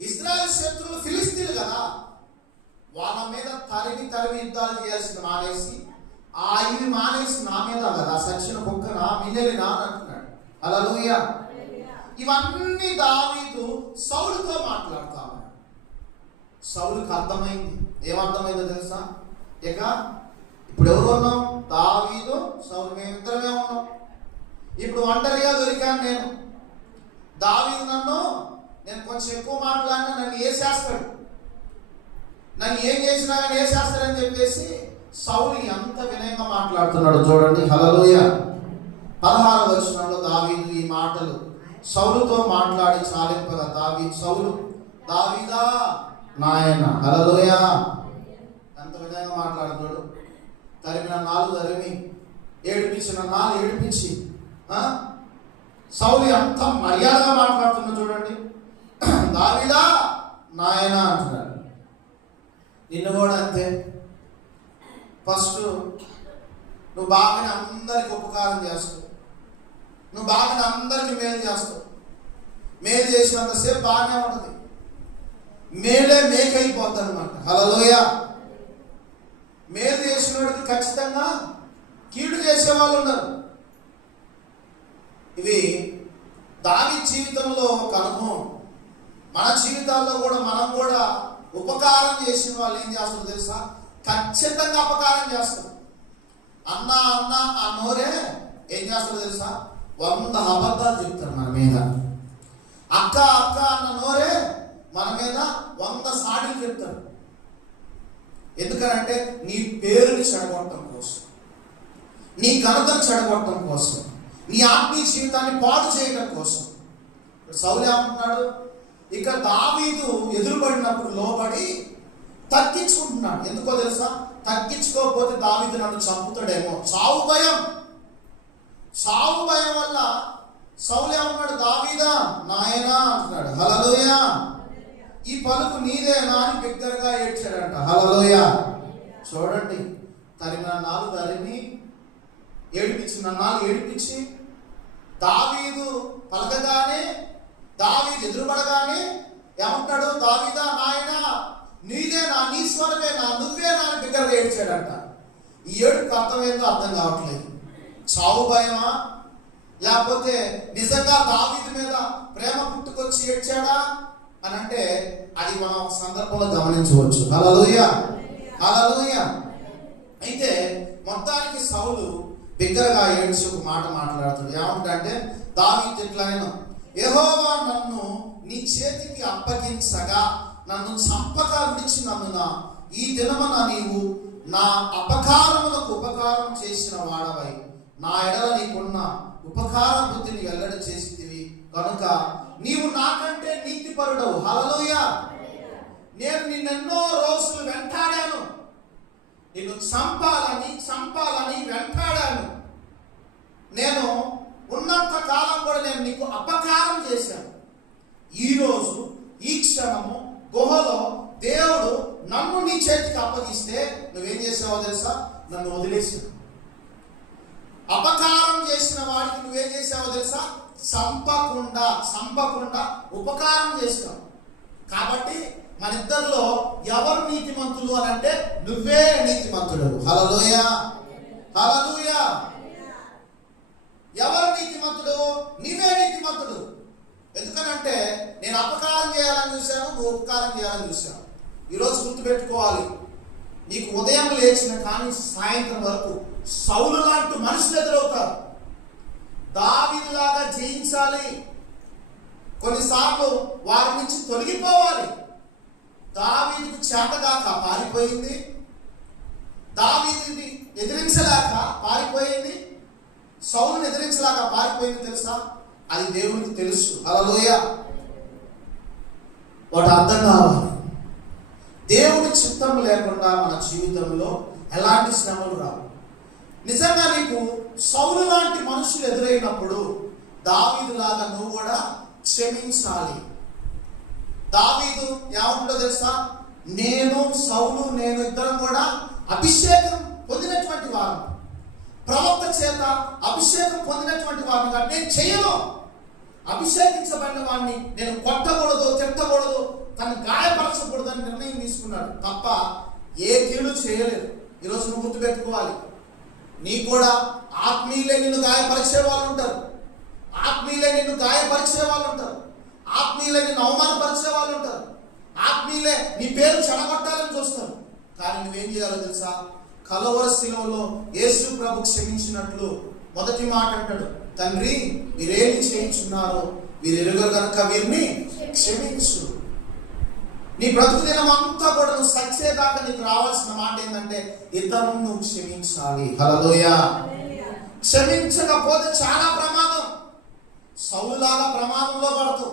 ఇశ్రాయేలు శత్రువులు ఫిలిస్తీన్లు కదా, వాళ్ళ మీద తరిమి యుద్ధాలు చేయాల్సిన మానేసి, ఇవి మానేసి నా మీద కదా సచిన కుక్కనా, మిన్నెలినా అంటున్నాడు. హల్లెలూయా. ఇవన్నీ దావీదు సౌలుతో మాట్లాడుతా ఉన్నాడు. సౌలుకి అర్థమైంది. ఏమర్థమైందో తెలుసా? ఇప్పుడు ఎవరు ఉన్నాం? దావీదు, సౌలు, మేమిద్దరమే ఉన్నాం. ఇప్పుడు ఒంటరిగా దొరికాను నేను. దావీదు నేను కొంచెం ఎక్కువ మాట్లాడినా నన్ను వేసేస్తాడు, నన్ను ఏం చేసినా కానీ వేసేస్తాడని చెప్పేసి సౌలు ఎంత వినయంగా మాట్లాడుతున్నాడు చూడండి. హల్లెలూయా. 16వ వచనంలో దావీదు ఈ మాటలు సౌలుతో మాట్లాడి చాలింపగా సౌలు దావీదా నాయన. హల్లెలూయా. ఎంత విధంగా మాట్లాడుతాడు. తరిమిన నాలు తరిమి, ఏడిపించిన నాలు ఏడిపించి, సౌలు ఎంత మర్యాదగా మాట్లాడుతున్నా చూడండి. దావీదా నాయన అంటున్నాడు. నిన్ను కూడా అంతే. ఫస్ట్ నువ్వు బాగానే అందరికి ఉపకారం చేస్తావు, నువ్వు బాగానే అందరికి మేలు చేస్తావు. మేలు చేసినంతసేపు బాగానే ఉంటుంది, మేలే మేకైపోద్ది అనమాట. హల్లెలూయా. మేలు చేసిన వాడికి ఖచ్చితంగా కీడు చేసేవాళ్ళు ఉన్నారు. ఇవి దావీదు జీవితంలో ఒక అనుభవం. మన జీవితాల్లో కూడా మనం కూడా ఉపకారం చేసిన వాళ్ళు ఏం చేస్తారు తెలుసా? ఖచ్చితంగా అపకారం చేస్తారు. అన్న ఆ నోరే ఏం చేస్తారు తెలుసా? 100 అబద్ధాలు చెప్తారు మన మీద. అక్క అన్న నోరే మన మీద 100 సాడీలు చెప్తారు. ఎందుకనంటే నీ పేరుని చెడగొట్టడం కోసం, నీ ఘనతను చెడగొట్టడం కోసం, నీ ఆత్మీయ జీవితాన్ని పాడు చేయడం కోసం. సౌలు ఏమంటున్నాడు? ఇక దావీదు ఎదురుపడినప్పుడు లోబడి తగ్గించుకుంటున్నాడు. ఎందుకో తెలుసా? తగ్గించుకోకపోతే దావీదు నన్ను చంపుతాడేమో. చావు భయం వల్ల సౌలు ఏమన్నాడు? దావీదా నాయనా అంటున్నాడు. హల్లెలూయా. ఈ పలుకు నీదేనా అని బిగ్గరగా ఏడ్చాడంట. హల్లెలూయా. చూడండి, తరిమి ఏడిపించి దావీదు పలకగానే, దావీదు ఎదురుపడగానే ఏమంటాడు? దావీదా నాయనా నీదేనా, నీ స్వరమేనా, నువ్వేనా అని బిగ్గరగా ఏడ్చాడంట. ఈ ఏడుకు అర్థమేందో అర్థం కావట్లేదు. చావు భయమా, లేకపోతే నిజంగా దావీదు మీద ప్రేమ పుట్టుకొచ్చి ఏడ్చాడా అని అంటే అది మనం ఒక సందర్భంలో గమనించవచ్చు. హల్లెలూయా, హల్లెలూయా. అయితే మొత్తానికి సౌలు బిగ్గరగా ఏడ్చి ఒక మాట మాట్లాడుతాడు. ఏమంటే దావీదు ఇట్లనెను, యెహోవా నన్ను నీ చేతికి అప్పగించగా నన్ను చంపగా విడిచినందున ఈ దినమున నీవు నా అపకారములకు ఉపకారం చేసిన వాడవై నా ఎడల నీకున్న ఉపకార బుద్ధిని వెల్లడి చేసితివి కనుక నీవు నాకంటే నీతిపరుడవు. హల్లెలూయా. నేను నిన్నెన్నో రోజులు వెంటాడాను, నిన్ను చంపాలని వెంటాడాను. నేను ఉన్నంత కాలం కూడా నేను నీకు అపకారం చేశాను. ఈరోజు ఈ క్షణము గుహలో దేవుడు నన్ను నీ చేతికి అప్పగిస్తే నువ్వేం చేసావో తెలుసా? నన్ను వదిలేసావు. అపకారం చేసిన వాడికి నువ్వేం చేసావో తెలుసా? చంపకుండా ఉపకారం చేస్తావు. కాబట్టి మన ఇద్దరిలో ఎవరు నీతిమంతులు అని అంటే నువ్వే నీతిమంతుడు. హల్లెలూయా, హల్లెలూయా. ఎవరు నీతిమంతుడు? నీవే నీతిమంతుడు. ఎందుకనంటే నేను అపకారం చేయాలని చూశాను, నువ్వు ఉపకారం చేయాలని చూశాను. ఈరోజు గుర్తుపెట్టుకోవాలి, నీకు ఉదయం లేచిన కానీ సాయంత్రం వరకు సౌలు లాంటి మనుషులు ఎదురవుతారు. దావీదులాగా జయించాలి, కొన్నిసార్లు వారి నుంచి తొలగిపోవాలి. దావీదుకు చేతగాక పారిపోయింది, దావీదుని ఎదిరించలేక పారిపోయింది, సౌలుని ఎదిరించలేక పారిపోయింది. తెలుసా? అది దేవునికి తెలుసు. హల్లెలూయా. వాటి అర్థం కావాలి. దేవుని చిత్తం లేకుండా మన జీవితంలో ఎలాంటి శ్రమలు రావు. నిజంగా నీకు సౌలు లాంటి మనుషులు ఎదురైనప్పుడు దావీదులాగా నువ్వు కూడా క్షమించాలి. దావీదు ఏమంటుందో తెలుసా? సౌలు నేను ఇద్దరం కూడా అభిషేకం పొందినటువంటి వారు, ప్రవక్త చేత అభిషేకం పొందినటువంటి వారిని కాబట్టి నేను చేయను. అభిషేకించబడిన వాడిని నేను కొట్టకూడదు, తిట్టకూడదు, తను గాయపరచకూడదని నిర్ణయం తీసుకున్నాడు తప్ప ఏ కీడు చేయలేదు. ఈరోజు నువ్వు గుర్తుపెట్టుకోవాలి, నీకు కూడా ఆత్మీయులే నిన్ను గాయపరిచే వాళ్ళు ఉంటారు, ఆత్మీయులే నిన్ను అవమానపరిచే వాళ్ళు ఉంటారు, ఆత్మీయులే నీ పేరు చెడగొట్టాలని చూస్తారు. కానీ నువ్వేం చేయాలో తెలుసా? కలువరి శిలువలో యేసు ప్రభు క్షమించినట్లు మొదటి మాట అంటాడు, తండ్రి వీరేమి చేయించున్నారో వీరు ఎరుగరు కనుక వీరిని క్షమించు. నీ బ్రతుకు దినం అంతా కూడా నువ్వు సచ్చేదాకా నీకు రావాల్సిన మాట ఏంటంటే ఇతరులను నువ్వు క్షమించాలి. హల్లెలూయా. క్షమించకపోతే చాలా ప్రమాదం. సౌలులాగా ప్రమాదంలో పడతావు.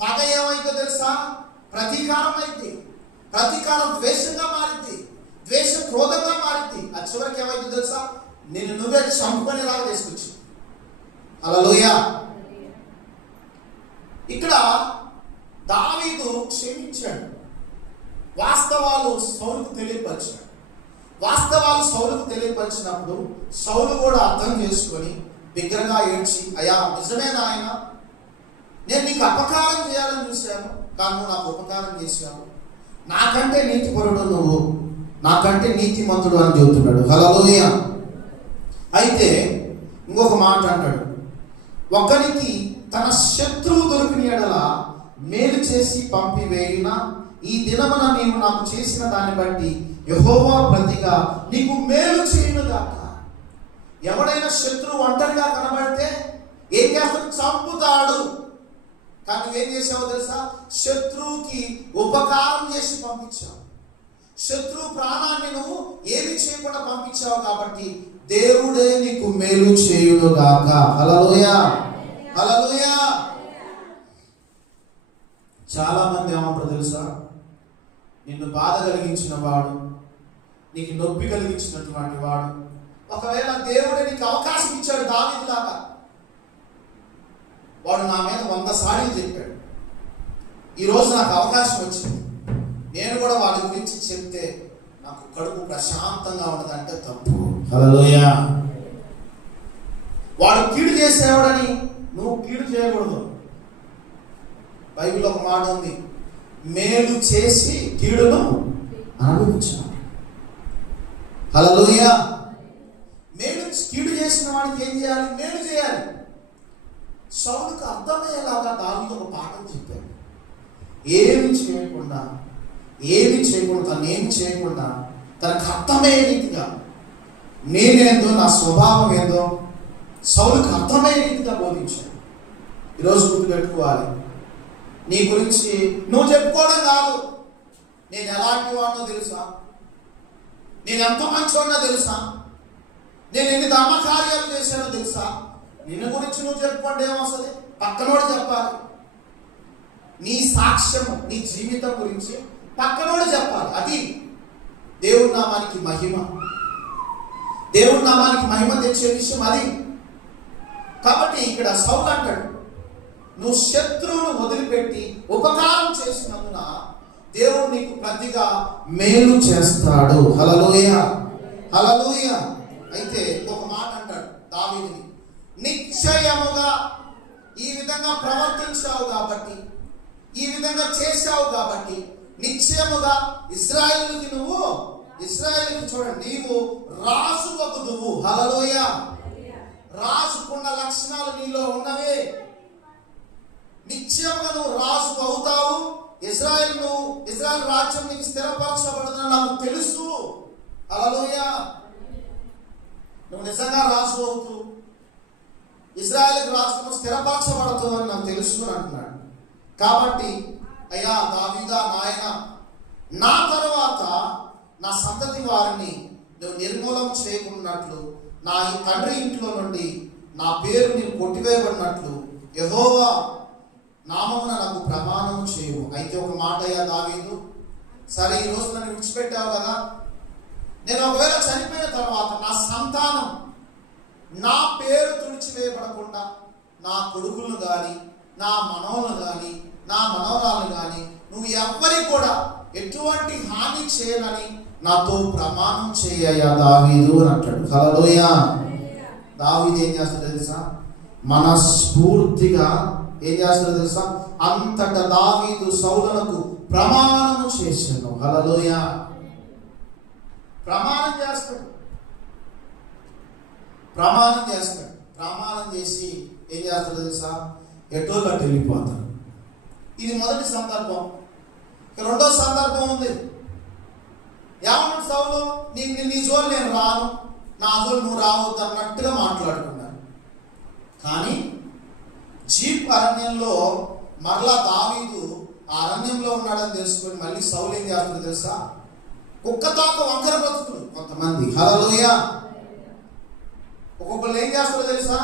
పగ ఏమైందో తెలుసా? ప్రతీకారం అయింది. ప్రతీకారం ద్వేషంగా మారింది, ద్వేషం క్రోధంగా మారింది. అది చివరికి ఏమైందో తెలుసా? నేను నువ్వే చంపుకునేలాగా తీసుకొచ్చి. హల్లెలూయా. ఇక్కడ దావీదు క్షమించాడు, వాస్తవాలు సౌలుకు తెలియపరిచినప్పుడు సౌలు కూడా అర్థం చేసుకొని బిగ్గరగా ఏడ్చి, అయ్యా నిజమేనా ఆయన, నేను నీకు అపకారం చేయాలని చూశాను, కానీ నువ్వు నాకు ఉపకారం చేశావు, నాకంటే నీతిపరుడు నువ్వు, నాకంటే నీతిమంతుడు అని చెబుతున్నాడు. హల్లెలూయా. అయితే ఇంకొక మాట అంటాడు, ఒకరికి తన శత్రువు దొరికిన ఎడల మేలు చేసి పంపివేయిన ఈ దినమున నీవు నాకు చేసిన దాన్ని బట్టి యెహోవా ప్రతిగా నీకు మేలు చేయునుగాక. ఎవడైనా శత్రువు ఒంటరిగా కనబడితే ఏం చేస్తాడు? చంపుతాడు. కానీ నువ్వేం చేసావో తెలుసా? శత్రువుకి ఉపకారం చేసి పంపించావు. శత్రు ప్రాణాన్ని నువ్వు ఏమి చేయకుండా పంపించావు కాబట్టి దేవుడే నీకు మేలు చేయును గాక. హల్లెలూయా, హల్లెలూయా. చాలా మంది ఏమంటారు తెలుసా, నిన్ను బాధ కలిగించిన వాడు, నీకు నొప్పి కలిగించినటువంటి వాడు, ఒకవేళ దేవుడే నీకు అవకాశం ఇచ్చాడు దావీదులాగా, వాడు నా మీద 100 సార్లు చెప్పాడు, ఈరోజు నాకు అవకాశం వచ్చింది, నేను కూడా వాడి గురించి చెప్తే నాకు కడుపు ప్రశాంతంగా ఉన్నదంటే తప్పు. హల్లెలూయా. వాడు కీడు చేసేవాడని నువ్వు కీడు చేయకూడదు. బైబిల్లో ఒక మాట ఉంది, మేలు చేసి కీడును అనుభవించాలి. హల్లెలూయా. మేలు కీడు చేసిన వాడికి ఏం చేయాలి? మేలు చేయాలి. సౌలుకు అర్థమయ్యేలాగా దావీదు ఒక పాఠం చెప్పాడు. ఏమి చేయకుండా తను చేయకుండా తనకు అర్థమయ్యే రీతిగా నేనేందో, నా స్వభావం ఏందో సౌలుకు అర్థమయ్యే రీతిగా బోధించాడు. ఈరోజు గుర్తుపెట్టుకోవాలి, నీ గురించి నువ్వు చెప్పుకోవడం కాదు, నేను ఎలాంటి వాడినో తెలుసా, నేను ఎంత మంచివాడినో తెలుసా, నేను ఎన్ని ధర్మకార్యాలు చేశానో తెలుసా. నిన్ను గురించి నువ్వు చెప్పుకోండి ఏమొస్తుంది? పక్కనోడు చెప్పాలి. నీ సాక్ష్యము, నీ జీవితం గురించి పక్కనోడు చెప్పాలి. అది దేవుడి నామానికి మహిమ, దేవుడి నామానికి మహిమ తెచ్చే విషయం అది. కాబట్టి ఇక్కడ సౌలు అంటాడు, నువ్వు శత్రువును వదిలిపెట్టి ఉపకారం చేసినందున దేవుడు నీకు ప్రతిగా మేలు చేస్తాడు. హల్లెలూయా, హల్లెలూయా. అయితే ఒక మాట అంటాడు దావీదుని, నిశ్చయముగా ఈ విధంగా ప్రవర్తించావు కాబట్టి, ఈ విధంగా చేశావు కాబట్టి నిశ్చయముగా ఇశ్రాయేలుకి చూడండి, నీవు రాజు వగుదువు. హల్లెలూయా. రాజుకున్న లక్షణాలు నీలో ఉన్నవే. నిశ్చయముగా నువ్వు రాజు అవుతావు. ఇశ్రాయేల్ రాజ్యం నీకు స్థిరపరచబడుతుందని నాకు తెలుసు. హల్లెలూయా. నువ్వు నిజంగా రాజు అవుతూ ఇశ్రాయేల్ రాజ్యం స్థిరపరచబడుతుందని నాకు తెలుసు అంటున్నాడు. కాబట్టి అయ్యా దావీదా నాయన, నా తరువాత నా సంతతి వారిని నువ్వు నిర్మూలం చేయకున్నట్లు, నా ఈ తండ్రి ఇంట్లో నుండి నా పేరు నేను కొట్టివేయబడినట్లు యెహోవా నామమున నాకు ప్రమాణం చేయు. అయితే ఒక మాట అయ్యా దావీదు, సరే ఈ రోజు నన్ను విడిచిపెట్టావు కదా, నేను ఒకవేళ చనిపోయిన తర్వాత నా సంతానం నా పేరు తుడిచివేయబడకుండా నా కొడుకులను కానీ, నా మనవలను కానీ, నా మనవరాలను కానీ నువ్వు ఎవ్వరికి కూడా ఎటువంటి హాని చేయనని నాతో ప్రమాణం చేయయ్యా దావీదు అని అంటాడు. హల్లెలూయా. దావీదు ఏం చేస్తాడో తెలుసా? మనస్ఫూర్తిగా ఏం చేస్తాడో తెలుసా? అంతటా దావీదు సౌలునకు ప్రమాణం చేశాను. హల్లెలూయా. ప్రమాణం చేస్తాడు. ప్రమాణం చేసి ఏం చేస్తాడో తెలుసా? ఎటో అటు వెళ్ళిపోతాడు. ఇది మొదటి సందర్భం. రెండో సందర్భం ఉంది. ఏమన్నా సౌలు, నీ జోలు నేను రాను, నా జోలు నువ్వు రావద్దు అన్నట్టుగా మాట్లాడుకున్నాడు. కానీ జీప్ అరణ్యంలో మరలా దావీదు ఆ అరణ్యంలో ఉన్నాడని తెలుసుకొని మళ్ళీ సౌలు ఏం చేస్తాడో తెలుసా? కుక్కతోక వంకర బతుకులు కొంతమంది. హల్లెలూయా. ఒక్కొక్కరు ఏం చేస్తారో తెలుసా?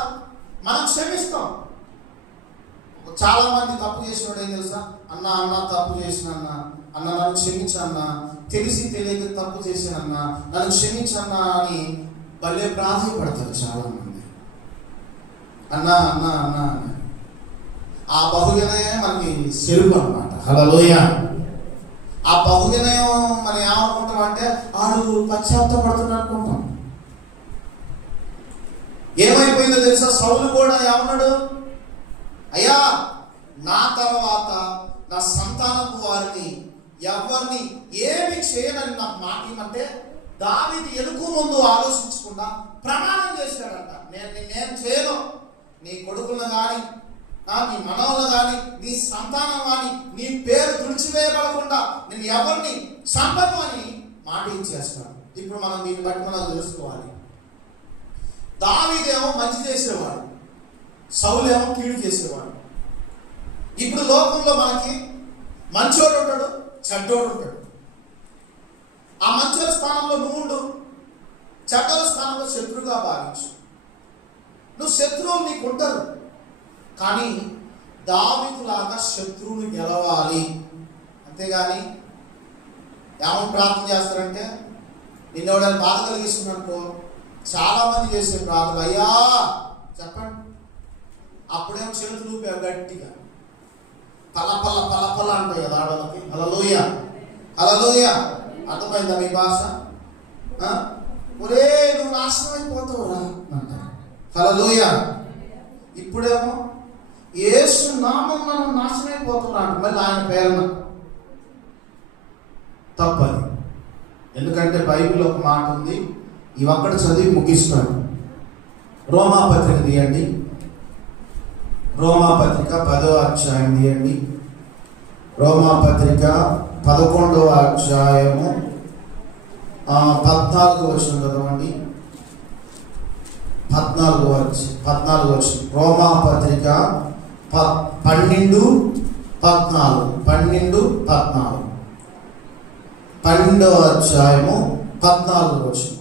మనం క్షమిస్తాం. చాలా మంది తప్పు చేసినాడు ఏం తెలుసా? అన్న తప్పు చేసిన అన్న నన్ను క్షమించన్నా, తెలిసి తెలియక తప్పు చేశానన్నా నన్ను క్షమించన్నా అని భలే ప్రాధాన్యపడతారు చాలా మంది. అన్నా ఆ బహువినయమే మనకి సెరుపు అన్నమాట. హల్లెలూయా. ఆ బహువినయం మనం ఏమనుకుంటాం అంటే ఆడు పశ్చాత్తాపడుతున్నాడు అనుకుంటాం. ఏమైపోయిందో తెలుసా? సౌలు కూడా ఏమన్నాడు? అయ్యా, నా తర్వాత నా సంతానపు వారిని ఎవరిని ఏమి చేయనని నాకు మాట ఇవ్వమంటే దావీదు ఎనుకు ముందు ఆలోచించకుండా ప్రమాణం చేశాడంట. నేను చేయను, నీ కొడుకులను కానీ, నీ మనవలను కానీ, నీ సంతానం కానీ నీ పేరు తుడిచివేయబడకుండా నేను ఎవరిని చంపను అని మాట ఇచ్చేస్తాను. ఇప్పుడు మనం దీన్ని బట్టి మనం తెలుసుకోవాలి. దావీదేమో మంచి చేసేవాడు, సౌలేమో కీడు చేసేవాడు. ఇప్పుడు లోకంలో మనకి మంచోడు ఉంటాడు, చెడ్డోడు ఉంటాడు. చెడ్డల స్థానంలో శత్రువుగా భావించు. నువ్వు శత్రువులు నీకు ఉంటారు, కానీ దావీదులాగా శత్రువుని గెలవాలి. అంతేగాని ఏమని ప్రార్థన చేస్తారంటే, నిన్ను ఎవడైనా బాధ కలిగిస్తున్నానుకో, చాలా మంది చేసే ప్రార్థన, అయ్యా చెప్పండి, అప్పుడేమో చేతులు ఊపావు గట్టిగా, పలపల పలపల అంటాయి కదా ఆడవాళ్ళకి. హల్లెలూయా, హల్లెలూయా. అర్థమైందా మీ భాష? ఒరే నువ్వు నాశనం అయిపోతావురా అంటారు. హల్లెలూయా. ఇప్పుడేమో యేసు నామం మనం నాశనం అయిపోతున్నా అంట, మళ్ళీ ఆయన పేరున. తప్పది. ఎందుకంటే బైబిల్ ఒక మాట ఉంది, ఈ ఒక్కటి చదివి ముగిస్తాను. రోమాపత్రిక తీయండి, రోమాపత్రిక 10వ అధ్యాయం తీయండి. రోమాపత్రిక 11వ అధ్యాయము 14వ వచనం చదవండి. 14వ వచనం. రోమాపత్రిక 12:14. 12వ అధ్యాయము 14వ వచనం.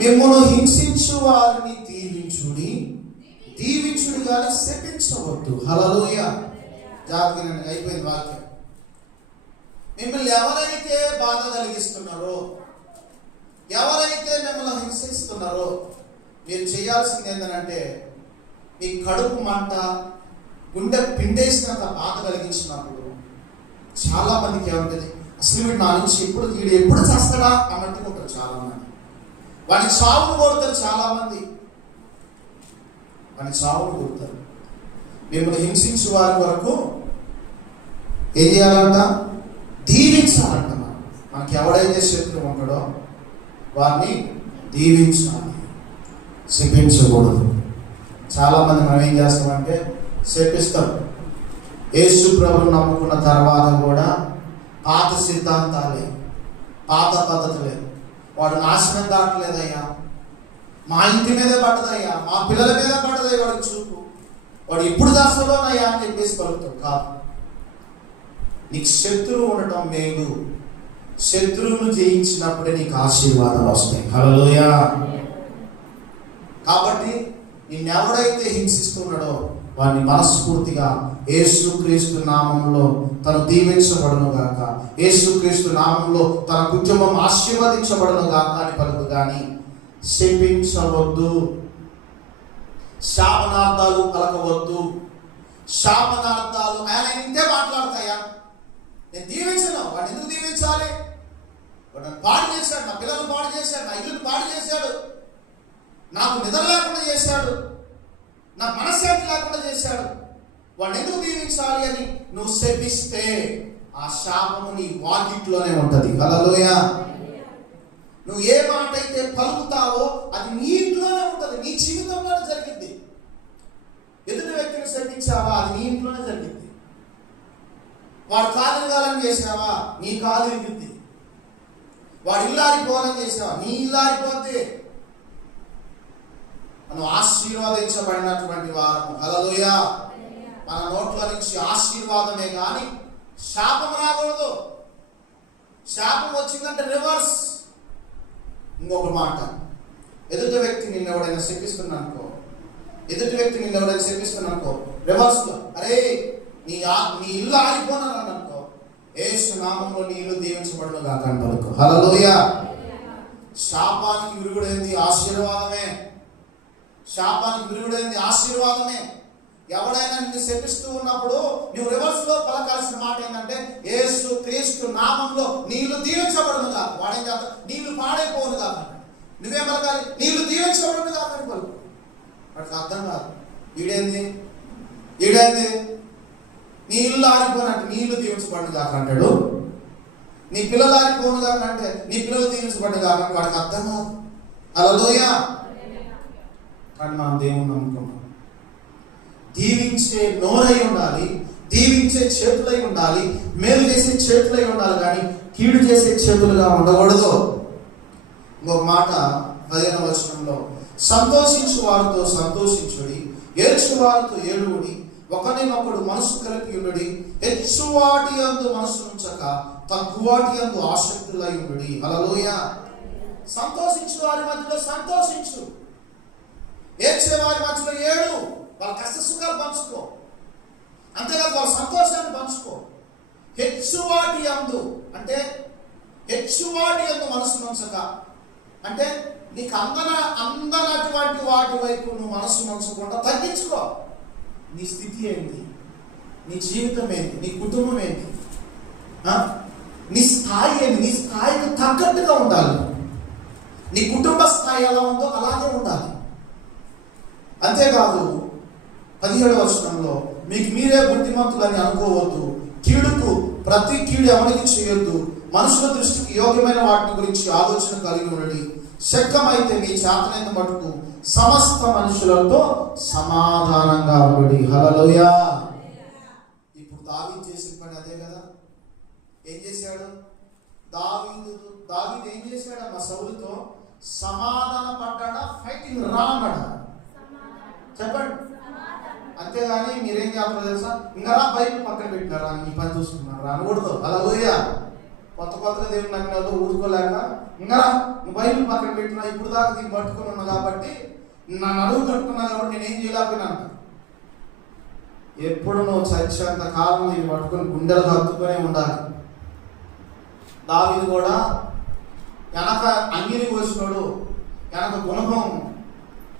మిమ్మును హింసించు వారిని దీవించుడి కానీ శపించవద్దు. హల్లెలూయా. జాగ్రత్తగా అయిపోయింది వాక్యం. మిమ్మల్ని ఎవరైతే బాధ కలిగిస్తున్నారో, ఎవరైతే మిమ్మల్ని హింసిస్తున్నారో, మీరు చేయాల్సింది ఏంటంటే, మీ కడుపు మంట, గుండె పిండేసినంత బాధ కలిగించినప్పుడు చాలా మందికి ఏముంటుంది, అసలు వీడు నా నుంచి ఎప్పుడు చేస్తాడా అన్నట్టుగా ఉంటారు చాలా మంది. వాడిని చావును కోరుతారు చాలా మంది, వాడిని చావును కోరుతారు. మిమ్మల్ని హింసించే వారి వరకు ఏం చేయాలంట? దీవించాలంట. మనకి ఎవడైతే శత్రువు ఉంటాడో వారిని దీవించాలి, శపించకూడదు. చాలామంది మనం ఏం చేస్తామంటే శపిస్తాం. యేసు ప్రభువును నమ్ముకున్న తర్వాత కూడా పాత సిద్ధాంతాలే, పాత పద్ధతులే. వాడు నాశనం దాటలేదయ్యా, మా ఇంటి మీదే పడ్డదయ్యా, మా పిల్లల మీద పడ్డదయ్యా వాడికి చూపు, వాడు ఎప్పుడు దాస్తాడోనయ్యా అని చెప్పేసి పలుకుతాడు. కాదు, నీకు శత్రువు ఉండటం మేలు. శత్రువును జయించినప్పుడే నీకు ఆశీర్వాదాలు వస్తాయి. హల్లెలూయా. కాబట్టి నిన్నెవడైతే హింసిస్తున్నాడో వాడిని మనస్ఫూర్తిగా యేసుక్రీస్తు నామంలో తను దీవించబడును గాక, యేసుక్రీస్తు నామంలో తన కుటుంబం ఆశీర్వదించబడును గాక అని పలుకు. కానీ శపించవద్దు, శాపనార్థాలు పలకవద్దు. శాపనార్థాలు ఆయన ఇంతే మాట్లాడతాయా? నేను దీవించను, వాడు ఎందుకు దీవించాలి? వాడు నన్ను పాడు చేశాడు, నా పిల్లలను పాడు చేశాడు, నా ఇల్లుని పాడు చేశాడు, నాకు నిద్ర లేకుండా చేశాడు, నాకు మనశ్శాంతి లేకుండా చేశాడు, వాడిని ఎందుకు దీవించాలి అని నువ్వు శపిస్తే ఆ శాపము నీ వాకిట్లోనే ఉంటది. హల్లెలూయా. నువ్వు ఏ మాట అయితే పలుకుతావో అది నీ ఇంట్లోనే ఉంటుంది, నీ జీవితంలోనే జరిగింది. ఎదుటి వ్యక్తిని శపించావా, అది నీ ఇంట్లోనే జరిగింది. వాడు కాదని చేసావా, నీ కాలు ఇరిగింది. వాడు ఇల్లారిపోవాలని చేసావా, నీ ఇల్లారిపోతే. మనం ఆశీర్వాదించబడినటువంటి వారము. హల్లెలూయా. మన నోట్ల నుంచి ఆశీర్వాదమే కానీ శాపం రాకూడదు. శాపం వచ్చిందంటే రివర్స్. ఇంకొక మాట, ఎదుటి వ్యక్తి నిన్ను ఎవడైనా శపిస్తున్నానుకో, రివర్స్లో, అరే నీ ఇల్లు ఆగిపోనాను అనుకో, యేసు నామంలో నీ ఇల్లు దీవించబడును గాక అని పలుకు. హల్లెలూయా. శాపానికి విరుగుడైంది ఆశీర్వాదమే. శాపానికి విరుగుడైంది ఆశీర్వాదమే. ఎవడైనా నిన్ను శపిస్తూ ఉన్నప్పుడు నువ్వు రివర్స్ లో పలకాల్సిన మాట ఏంటంటే, యేసు క్రీస్తు నామంలో నీళ్లు దీవించబడును గాక. వాడేం చేస్తాడు? నీళ్లు పాడైపోను కాక. నువ్వేం పలకాలి? నీళ్లు దీవించబడును కాక అని పలుకు. వాడికి అర్థం కాదు. ఈడేంది నీ ఇల్లు ఆరిపోనంటే నీళ్లు దీవించబడును కాక అంటాడు. నీ పిల్లలు ఆరిపోను కాక అంటే నీ పిల్లలు దీవించబడును కాక. వాడికి అర్థం కాదు. హల్లెలూయా. కానీ మనం దేవుని నమ్ముకున్నాం. దీవించే నోరై ఉండాలి, దీవించే చేతులై ఉండాలి, మేలు చేసే చేతులై ఉండాలి, కానీ కీడు చేసే చేతులుగా ఉండకూడదు. ఇంకొక మాట 15వ వచనంలో, సంతోషించు వారితో సంతోషించుడి, ఏడ్చు వారితో ఏడువుడి, ఒకరినొకడు మనసు కలిపి ఉండుడి, హెచ్చువాటి యందు మనసు ఉంచక తక్కువాటి యందు ఆసక్తులై ఉండుడి. హల్లెలూయా. సంతోషించు వారి మధ్యలో సంతోషించు, ఏడ్చే వారి మధ్యలో ఏడు, వాళ్ళ కష్ట సుఖాలు పంచుకో, అంతేకాదు వాళ్ళ సంతోషాన్ని పంచుకో. హెచ్చువాటి యందు అంటే హెచ్చువాటి యందు మనసు ఉంచక, అంటే నీకు అందనటువంటి వాటి వైపు నువ్వు మనసు ఉంచకుండా తగ్గించుకో. నీ స్థితి ఏంటి, నీ జీవితం ఏంటి, నీ కుటుంబం ఏంటి, నీ స్థాయి ఏంటి, నీ స్థాయికి తగ్గట్టుగా ఉండాలి. నీ కుటుంబ స్థాయి ఎలా ఉందో అలాగే ఉండాలి. అంతేకాదు 17వ వచనంలో మీకు మీరే బుద్ధిమంతులని అనుకోవద్దు, కీడుకు ప్రతి కీడు ఎవరికి చేయొద్దు, మనుషుల దృష్టికి యోగ్యమైన వాటిని గురించి ఆలోచన కలిగి ఉండండి, శక్యమైతే మీ చేతనైన మటుకు సమస్త మనుషులతో సమాధానంగా ఉండండి. హల్లెలూయా. ఇప్పుడు దావీదు చేసిన పని అదే కదా. ఏం చేశాడు దావీదు ఏం చేశాడు? మా సౌలుతో సమాధాన పడ్డాడా, ఫైటింగ్ రా అన్నాడా? చెప్పండి. అంతేగాని మీరేం చేస్తారు తెలుసా, ఇంకా బైబిల్ పక్కన పెట్టినారా, ఈ పని చూసుకున్నారా అనకూడదు. హల్లెలూయా. కొత్తగా దేవుని నమ్మిన వాళ్ళు ఊరుకోలేక ఇంకా నువ్వు బైబిల్ పక్కన పెట్టినా, ఇప్పుడు దాకా దీన్ని పట్టుకుని ఉన్నా కాబట్టి నా నడువు కట్టుకున్నా కాబట్టి నేనేం చేయలేకపోయినా. ఎప్పుడు నువ్వు చచ్చేంత కాలం దీన్ని పట్టుకుని గుండెలు తగ్గుతూనే ఉండాలి. దావీదు కూడా వెనక అంగిని కోసినోడు వెనక గుణపం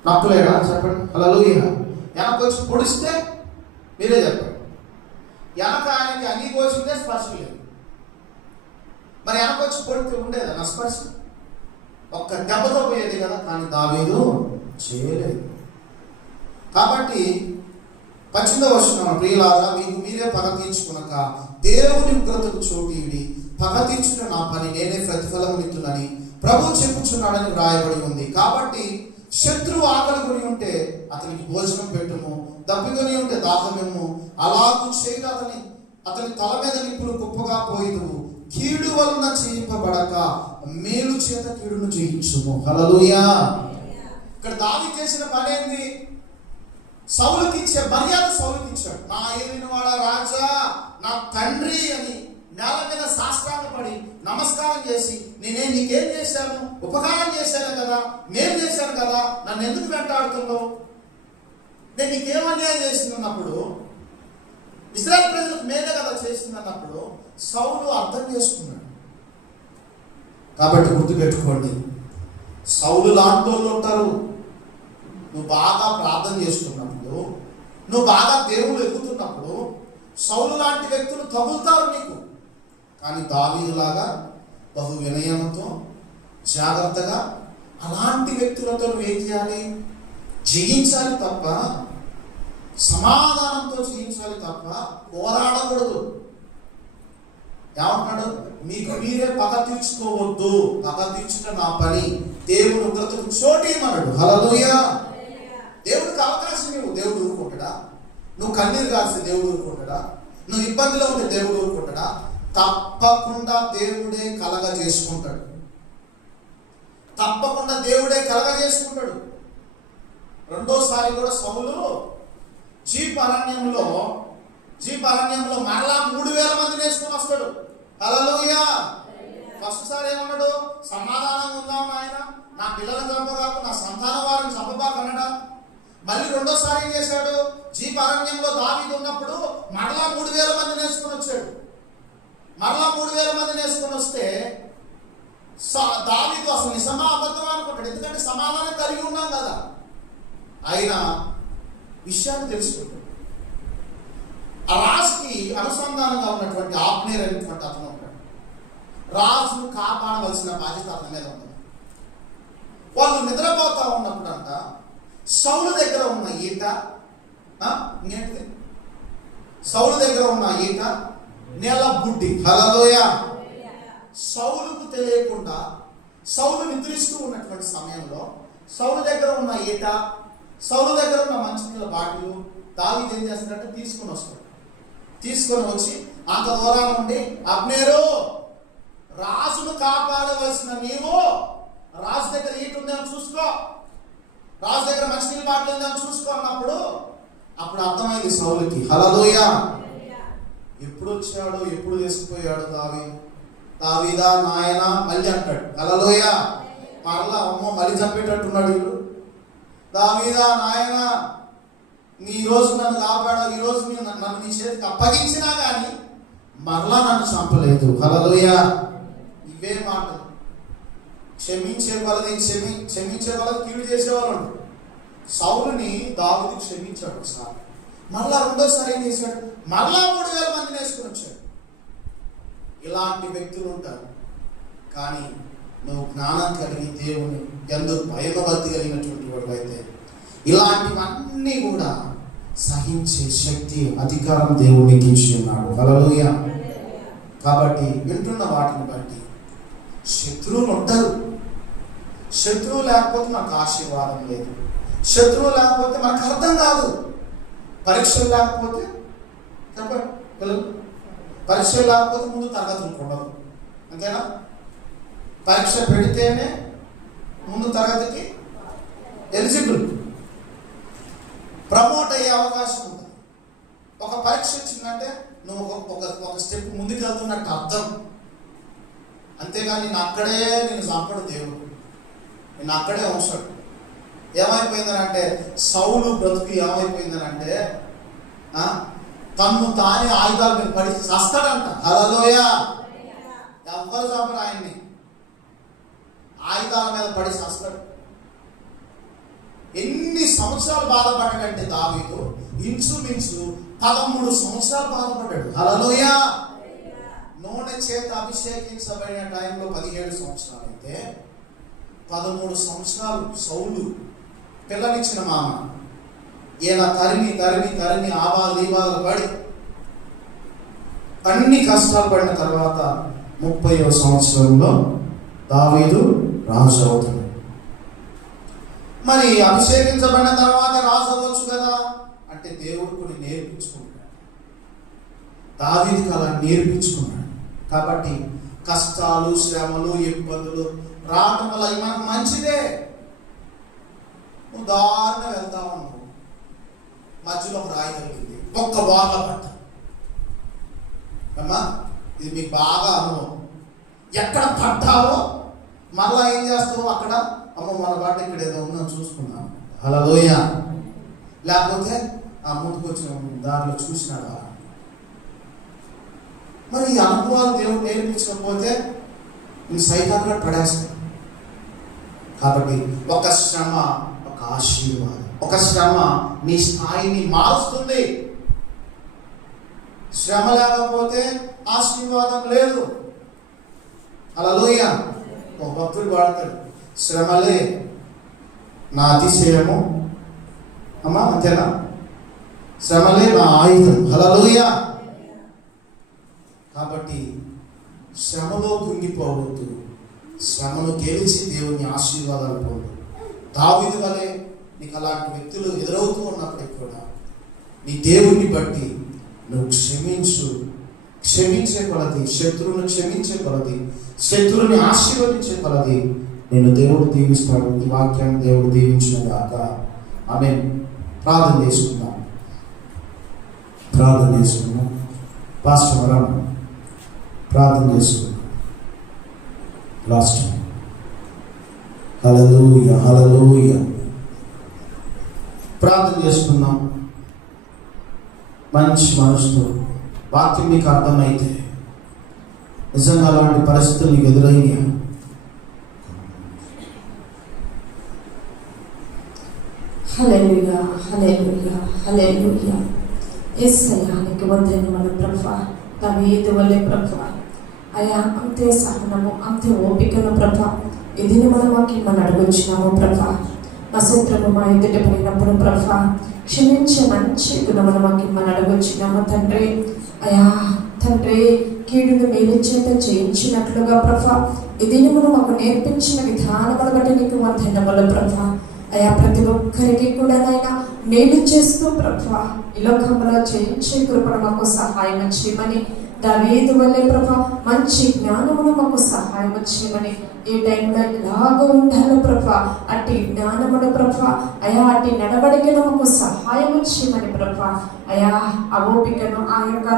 నప్పులేడా? చెప్పండి. హల్లెలూయా. వెనక వచ్చి పొడిస్తే మీరే చెప్పండి. వెనక ఆయనకి అంగి కోసిందే స్పర్శ లేదు, మరి వెనక వచ్చి పొడితే ఉండేదా నా స్పర్శ? ఒక్క దెబ్బతో పోయేది కదా. కానీ దావీదు చేయలేదు. కాబట్టి 18వ వచనం, ప్రియులారా మీకు మీరే పగ తీర్చుకునక దేవుని ఉగ్రతకు చోటు ఇడి, పగ తీర్చుకున్న నా పని నేనే ప్రతిఫలమిత్తునని ప్రభు చెప్పుచున్నాడని వ్రాయబడి ఉంది. కాబట్టి శత్రువు ఆకలి కొని ఉంటే అతనికి భోజనం పెట్టుము, దప్పికొని ఉంటే దాహమేము, అలాగూ చేయగా అతని తల మీద నిప్పులు కుప్పగా పోయిదువు, కీడు వలన చేయింపబడక మేలు చేత కీడును జయించుము. హల్లెలూయా. ఇక్కడ దావీదు చేసిన పని ఏంది? సౌలుకి ఇచ్చే మర్యాద సౌలుకి ఇచ్చాడు. నా ఏలినవాడ రాజా, నా తండ్రి అని నేల మీద సాష్టాంగపడి నమస్కారం చేసి, నీకేం చేశాను, ఉపకారం చేశాను కదా, మేలు చేశాను కదా, నన్ను ఎందుకు వెంటాడుతున్నావు, నేను నీకేం అన్యాయం చేసిందన్నప్పుడు, ఇశ్రాయేలు ప్రజలకు మేలే కదా చేసిందన్నప్పుడు సౌలు అర్థం చేసుకున్నాడు. కాబట్టి గుర్తుపెట్టుకోండి, సౌలు లాంటి వాళ్ళు ఉంటారు. నువ్వు బాగా ప్రార్థన చేస్తున్నప్పుడు, నువ్వు బాగా దేవుడు ఎదుగుతున్నప్పుడు సౌలు లాంటి వ్యక్తులు తగులుతారు నీకు. కానీ దావీదులాగా బహు వినయంతో జాగ్రత్తగా అలాంటి వ్యక్తులతో నువ్వు ఏం చేయాలి? జయించాలి తప్ప, సమాధానంతో జయించాలి తప్ప పోరాడకూడదు. ఏమంటున్నాడు? మీకు మీరే పగ తీర్చుకోవద్దు, పగ తీర్చుట నా పని, దేవుని ఉగ్రతకు చోటేమన్నాడు. హల్లెలూయా. దేవుడికి అవకాశం ఇవ్వు, దేవుడు ఊరుకుంటాడా? నువ్వు కన్నీరు కాల్సి దేవుడు ఊరుకుంటాడా? నువ్వు ఇబ్బందిలో ఉంటే దేవుడు ఊరుకుంటాడా? తప్పకుండా దేవుడే కలగ చేసుకుంటాడు. తప్పకుండా దేవుడే కలగ చేసుకుంటాడు. రెండోసారి కూడా సౌలు జీప్ అరణ్యంలో మరలా 3000 మందిని వేసుకొని వస్తాడు. హల్లెలూయా. ఫస్ట్ సారి ఏమన్నాడు? సమాధానంగా ఉందాం నాయన, నా పిల్లలను చంపగాకు, నా సంతాన వారిని చంపబాకన్నాడా. మళ్ళీ రెండోసారి ఏం చేశాడు? జీప్ అరణ్యంలో దావీదు ఉన్నప్పుడు మరలా 3000 మందిని వేసుకొని వచ్చాడు. మరలా 3000 మందిని వేసుకొని వస్తే దావీదు అసలు నిజమా అబద్ధమా అనుకుంటాడు, ఎందుకంటే సమాధానం కలిగి ఉన్నాం కదా. అయినా విషయాన్ని తెలుసుకుంటాడు. ఆ రాజుకి అనుసంధానంగా ఉన్నటువంటి ఆబ్నేర్ అనేటువంటి అతను ఉంటాడు. రాజును కాపాడవలసిన బాధ్యత అతని మీద ఉంటుంది. వాళ్ళు నిద్రపోతా ఉన్నప్పుడు అంట సౌలు దగ్గర ఉన్న ఈట, ఇంకేంటిది, సౌలు దగ్గర ఉన్న ఈట నేల బుడ్డి. హల్లెలూయా. సౌలుకు తెలియకుండా సౌలు నిద్రిస్తూ ఉన్నటువంటి సమయంలో సౌలు దగ్గర ఉన్న ఈట, సౌలు దగ్గర ఉన్న మంచినీళ్ళ బాటిల్ దావీదు ఏం చేస్తాడంటే తీసుకొని వచ్చి అంత దూరం నుండి, అబ్నేరు, రాజును కాపాడవలసిన నీవు రాజు దగ్గర ఈట ఉందేమో చూసుకో, రాజు దగ్గర మంచినీళ్ళ బాటిల్ ఉందేమో చూసుకో అన్నప్పుడు అప్పుడు అర్థమైంది సౌలుకి. హల్లెలూయా. ఎప్పుడు వచ్చాడు, ఎప్పుడు తీసుకుపోయాడు దావీదా నాయన మళ్ళీ అంటాడు. హల్లెలూయా. మరలా అమ్మో మళ్ళీ చంపేటట్టున్నాడు వీడు. మీద నాయన ఈ రోజు నన్ను కాపాడావు, ఈ రోజు నన్ను నీ చేతికి అప్పగించినా కానీ మరలా నన్ను చంపలేదు. హల్లెలూయా. ఇవే మాటలు. క్షమించే వాళ్ళని క్షమించే వాళ్ళకి కీడు చేసేవాళ్ళు. సౌలుని దావీదు క్షమించాడు ఒకసారి, మరలా రెండోసారి ఏం చేశాడు, మరలా 3000 మందిని వేసుకుని వచ్చాడు. ఇలాంటి వ్యక్తులు ఉంటారు. కానీ నువ్వు జ్ఞానం కలిగి దేవుని ఎందుకు భయభక్తి కలిగినటువంటి వాడు అయితే ఇలాంటివన్నీ కూడా సహించే శక్తి, అధికారం దేవుడికి ఇచ్చి ఉన్నాడు. హల్లెలూయా. కాబట్టి వింటున్న వాటిని బట్టి శత్రువులు ఉంటారు. శత్రువు లేకపోతే మనకు ఆశీర్వాదం లేదు. శత్రువు లేకపోతే మనకు అర్థం కాదు. పరీక్షలు లేకపోతే చెప్పండి పిల్లలు, పరీక్షలు లేకపోతే ముందు తరగతులు ఉండదు, అంతేనా? పరీక్ష పెడితేనే ముందు తరగతికి ఎలిజిబుల్, ప్రమోట్ అయ్యే అవకాశం ఉంది. ఒక పరీక్ష వచ్చిందంటే నువ్వు ఒక స్టెప్ ముందుకు వెళ్తున్నట్టు అర్థం. అంతేగాని నేను చంపడు దేవుడు, నేను అక్కడే ఉంచాడు. ఏమైపోయిందనంటే సౌలు బ్రతుకు ఏమైపోయిందనంటే తన్ను తానే ఆయుధాల మీద పడి చస్తాడంట. హల్లెలూయా. ఎవరు చంపరు ఆయన్ని, ఆయుధాల మీద పడి చస్తాడు. ఎన్ని సంవత్సరాలు బాధపడ్డాడంటే దావీదు ఇంచుమించు 13 సంవత్సరాలు బాధపడ్డాడు. హల్లెలూయా. నూనె చేత అభిషేకించబడిన టైంలో 17 సంవత్సరాలు అయితే 13 సంవత్సరాలు సౌలు పిల్లనిచ్చిన మామ ఈయన తరిమి ఆబాలు పడి అన్ని కష్టాలు పడిన తర్వాత 30వ సంవత్సరంలో దావీదు రాజు అవుతాడు. మరి అభిషేకించబడిన తర్వాత రాజు అవ్వచ్చు కదా అంటే దేవుడు కొన్ని నేర్పించుకుంటాడు. దావీదుకి అలా నేర్పించుకున్నాడు. కాబట్టి కష్టాలు, శ్రమలు, ఇబ్బందులు రావటం వల్ల మనకు మంచిదే. ఉదాహరణ వెళ్తా ఉన్నావు, మధ్యలో ఒక రాయి కలిగింది, ఒక్క బార్ల పట్ట. అమ్మా ఇది మీకు బాగా అనుభవం. ఎక్కడ పట్టావో మళ్ళా ఏం చేస్తావు, అక్కడ అమ్మ మన పట్ట ఇక్కడ ఏదో ఉందని చూసుకున్నాను. హల్లెలూయా. లేకపోతే ఆ ముందుకు వచ్చిన దారిలో చూసినావా. మరి ఈ అనుభవాలు దేవుడు నేర్పించకపోతే నేను సైతాన్ కూడా పడేస్తాను. కాబట్టి ఒక శ్రమ ఒక ఆశీర్వాదం, ఒక శ్రమ నీ స్థాయిని మారుస్తుంది. శ్రమ లేకపోతే ఆశీర్వాదం లేదు. హల్లెలూయా. ఒక భక్తుడు వాడతాడు, శ్రమలే నా అతిశయము. అమ్మా అంతేనా? శ్రమలే నా ఆయుధం. హల్లెలూయా. కాబట్టి శ్రమలో కుంగిపోవద్దు, శ్రమను గెలిచి దేవుని ఆశీర్వాదాలు పొందు. దావీదు వలె నీకు అలాంటి వ్యక్తులు ఎదురవుతూ ఉన్నప్పటికీ కూడా నీ దేవుణ్ణి బట్టి నువ్వు క్షమించే కొలది, శత్రువును క్షమించే కొలది, శత్రువుని ఆశీర్వదించే కొలది నేను దేవుడు దీవిస్తాడు. ఈ వాక్యాన్ని దేవుడు దీవించిన గాక. ఆమేన్. ప్రార్థన చేసుకుందాం. పాస్టర్ వరం ప్రార్థన చేసుకుందాం. లాస్ట్ హల్లెలూయా. హల్లెలూయా. ప్రార్థన చేసుకుందాం మంచి మనసుతో. వాక్యం మీకు అర్థమైతే, నిజంగా అలాంటి పరిస్థితులు మీకు ఎదురైనా హల్లెలూయా. హల్లెలూయా. హల్లెలూయా. యేసయ్యా నీకు వందనములు ప్రభువా. దావీదు వలె ప్రభువా అయ్యా అంతే సహనము, అంతే ఓపికను ప్రభువా ఇది మనకి అడుగుచున్నాము ప్రభువా. మా శత్రువు మా ఎదుట పడినప్పుడు ప్రభువా క్షమించే మంచి గుణమును మాకు అడుగుచున్నాము తండ్రి. అయ్యా తండ్రి కీడును మేలు చేత చేయించినట్లుగా ప్రభువా ఇది మాకు నేర్పించిన విధానమును బట్టి నీకు వందనములు ప్రభువా. అయ్యా ప్రతి ఒక్కరికి కూడా నాయనా మేలు చేస్తూ ప్రభువా ఈ లోకంలో చేయించే కృపను మాకు సహాయం చేయమని, దావీదు వల్లే ప్రభా మంచి జ్ఞానమును మాకు సహాయం చేయమని, ఈ టైంలో ఎలాగో ఉండాలో ప్రభా అట్టి జ్ఞానమును ప్రభా అయా అట్టి నడవడికను మాకు సహాయం చేయమని ప్రభా అయా ఆ ఓపికను ఆ యొక్క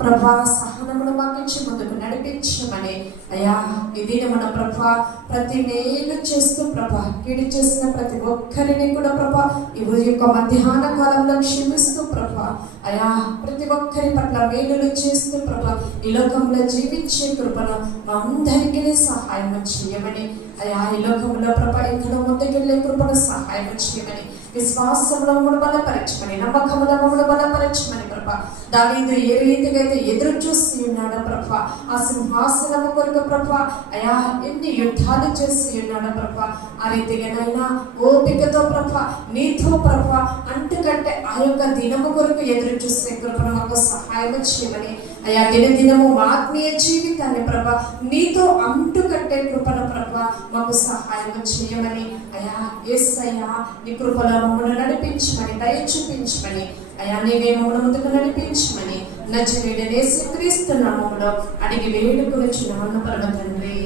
ప్రభా సహనమును మాకు ఇచ్చి ముందుకు నడిపించమని అయ్యా ఇది మన ప్రభా ప్రతి మేలు చేస్తూ ప్రభా కీడు చేసిన ప్రతి ఒక్కరిని కూడా ప్రభా ఈ యొక్క మధ్యాహ్న కాలంలో క్షమిస్తూ ప్రభా అయ్యా ప్రతి ఒక్కరి పట్ల మేలులు చేస్తూ ప్రభా ఈ లోకంలో జీవించే కృపను మా అందరికీ సహాయం చేయమని అయ్యా ఈ లోకంలో ప్రభా ఇక్కడ ముందుకెళ్ళే కృపను సహాయం చేయమని విశ్వాసంలో మమ్మల్ని బలపరచమని నమ్మకంలో మమ్మల్ని బలపరచమని ప్రభా దావీదు ఏ రీతిగా అయితే ఎదురు చూసి ఉన్నాడో ప్రభా ఆ సింహాసనము కొరకు ప్రభా అయా ఎన్ని యుద్ధాలు చేసి ఉన్నాడో ప్రభా ఆ రీతిగానైనా ఓపికతో ప్రభా నీతో ప్రభా అంటుకంటే ఆ యొక్క దినము కొరకు ఎదురు చూసే కృపను మాకు సహాయం చేయమని అయా దినదినము మా ఆత్మీయ జీవితాన్ని ప్రభా నీతో అంటుకట్టే కృపను ప్రభా మాకు సహాయం చేయమని అయా యేసయ్యా నీ కృపలో మమ్మల్ని నడిపించమని దయ చూపించమని అయా నీవే మమ్మల్ని ముందుకు నడిపించమని నజరేయుడైన యేసుక్రీస్తు నామములో అడిగి వేడుకొనుచున్నాను పరమ తండ్రి.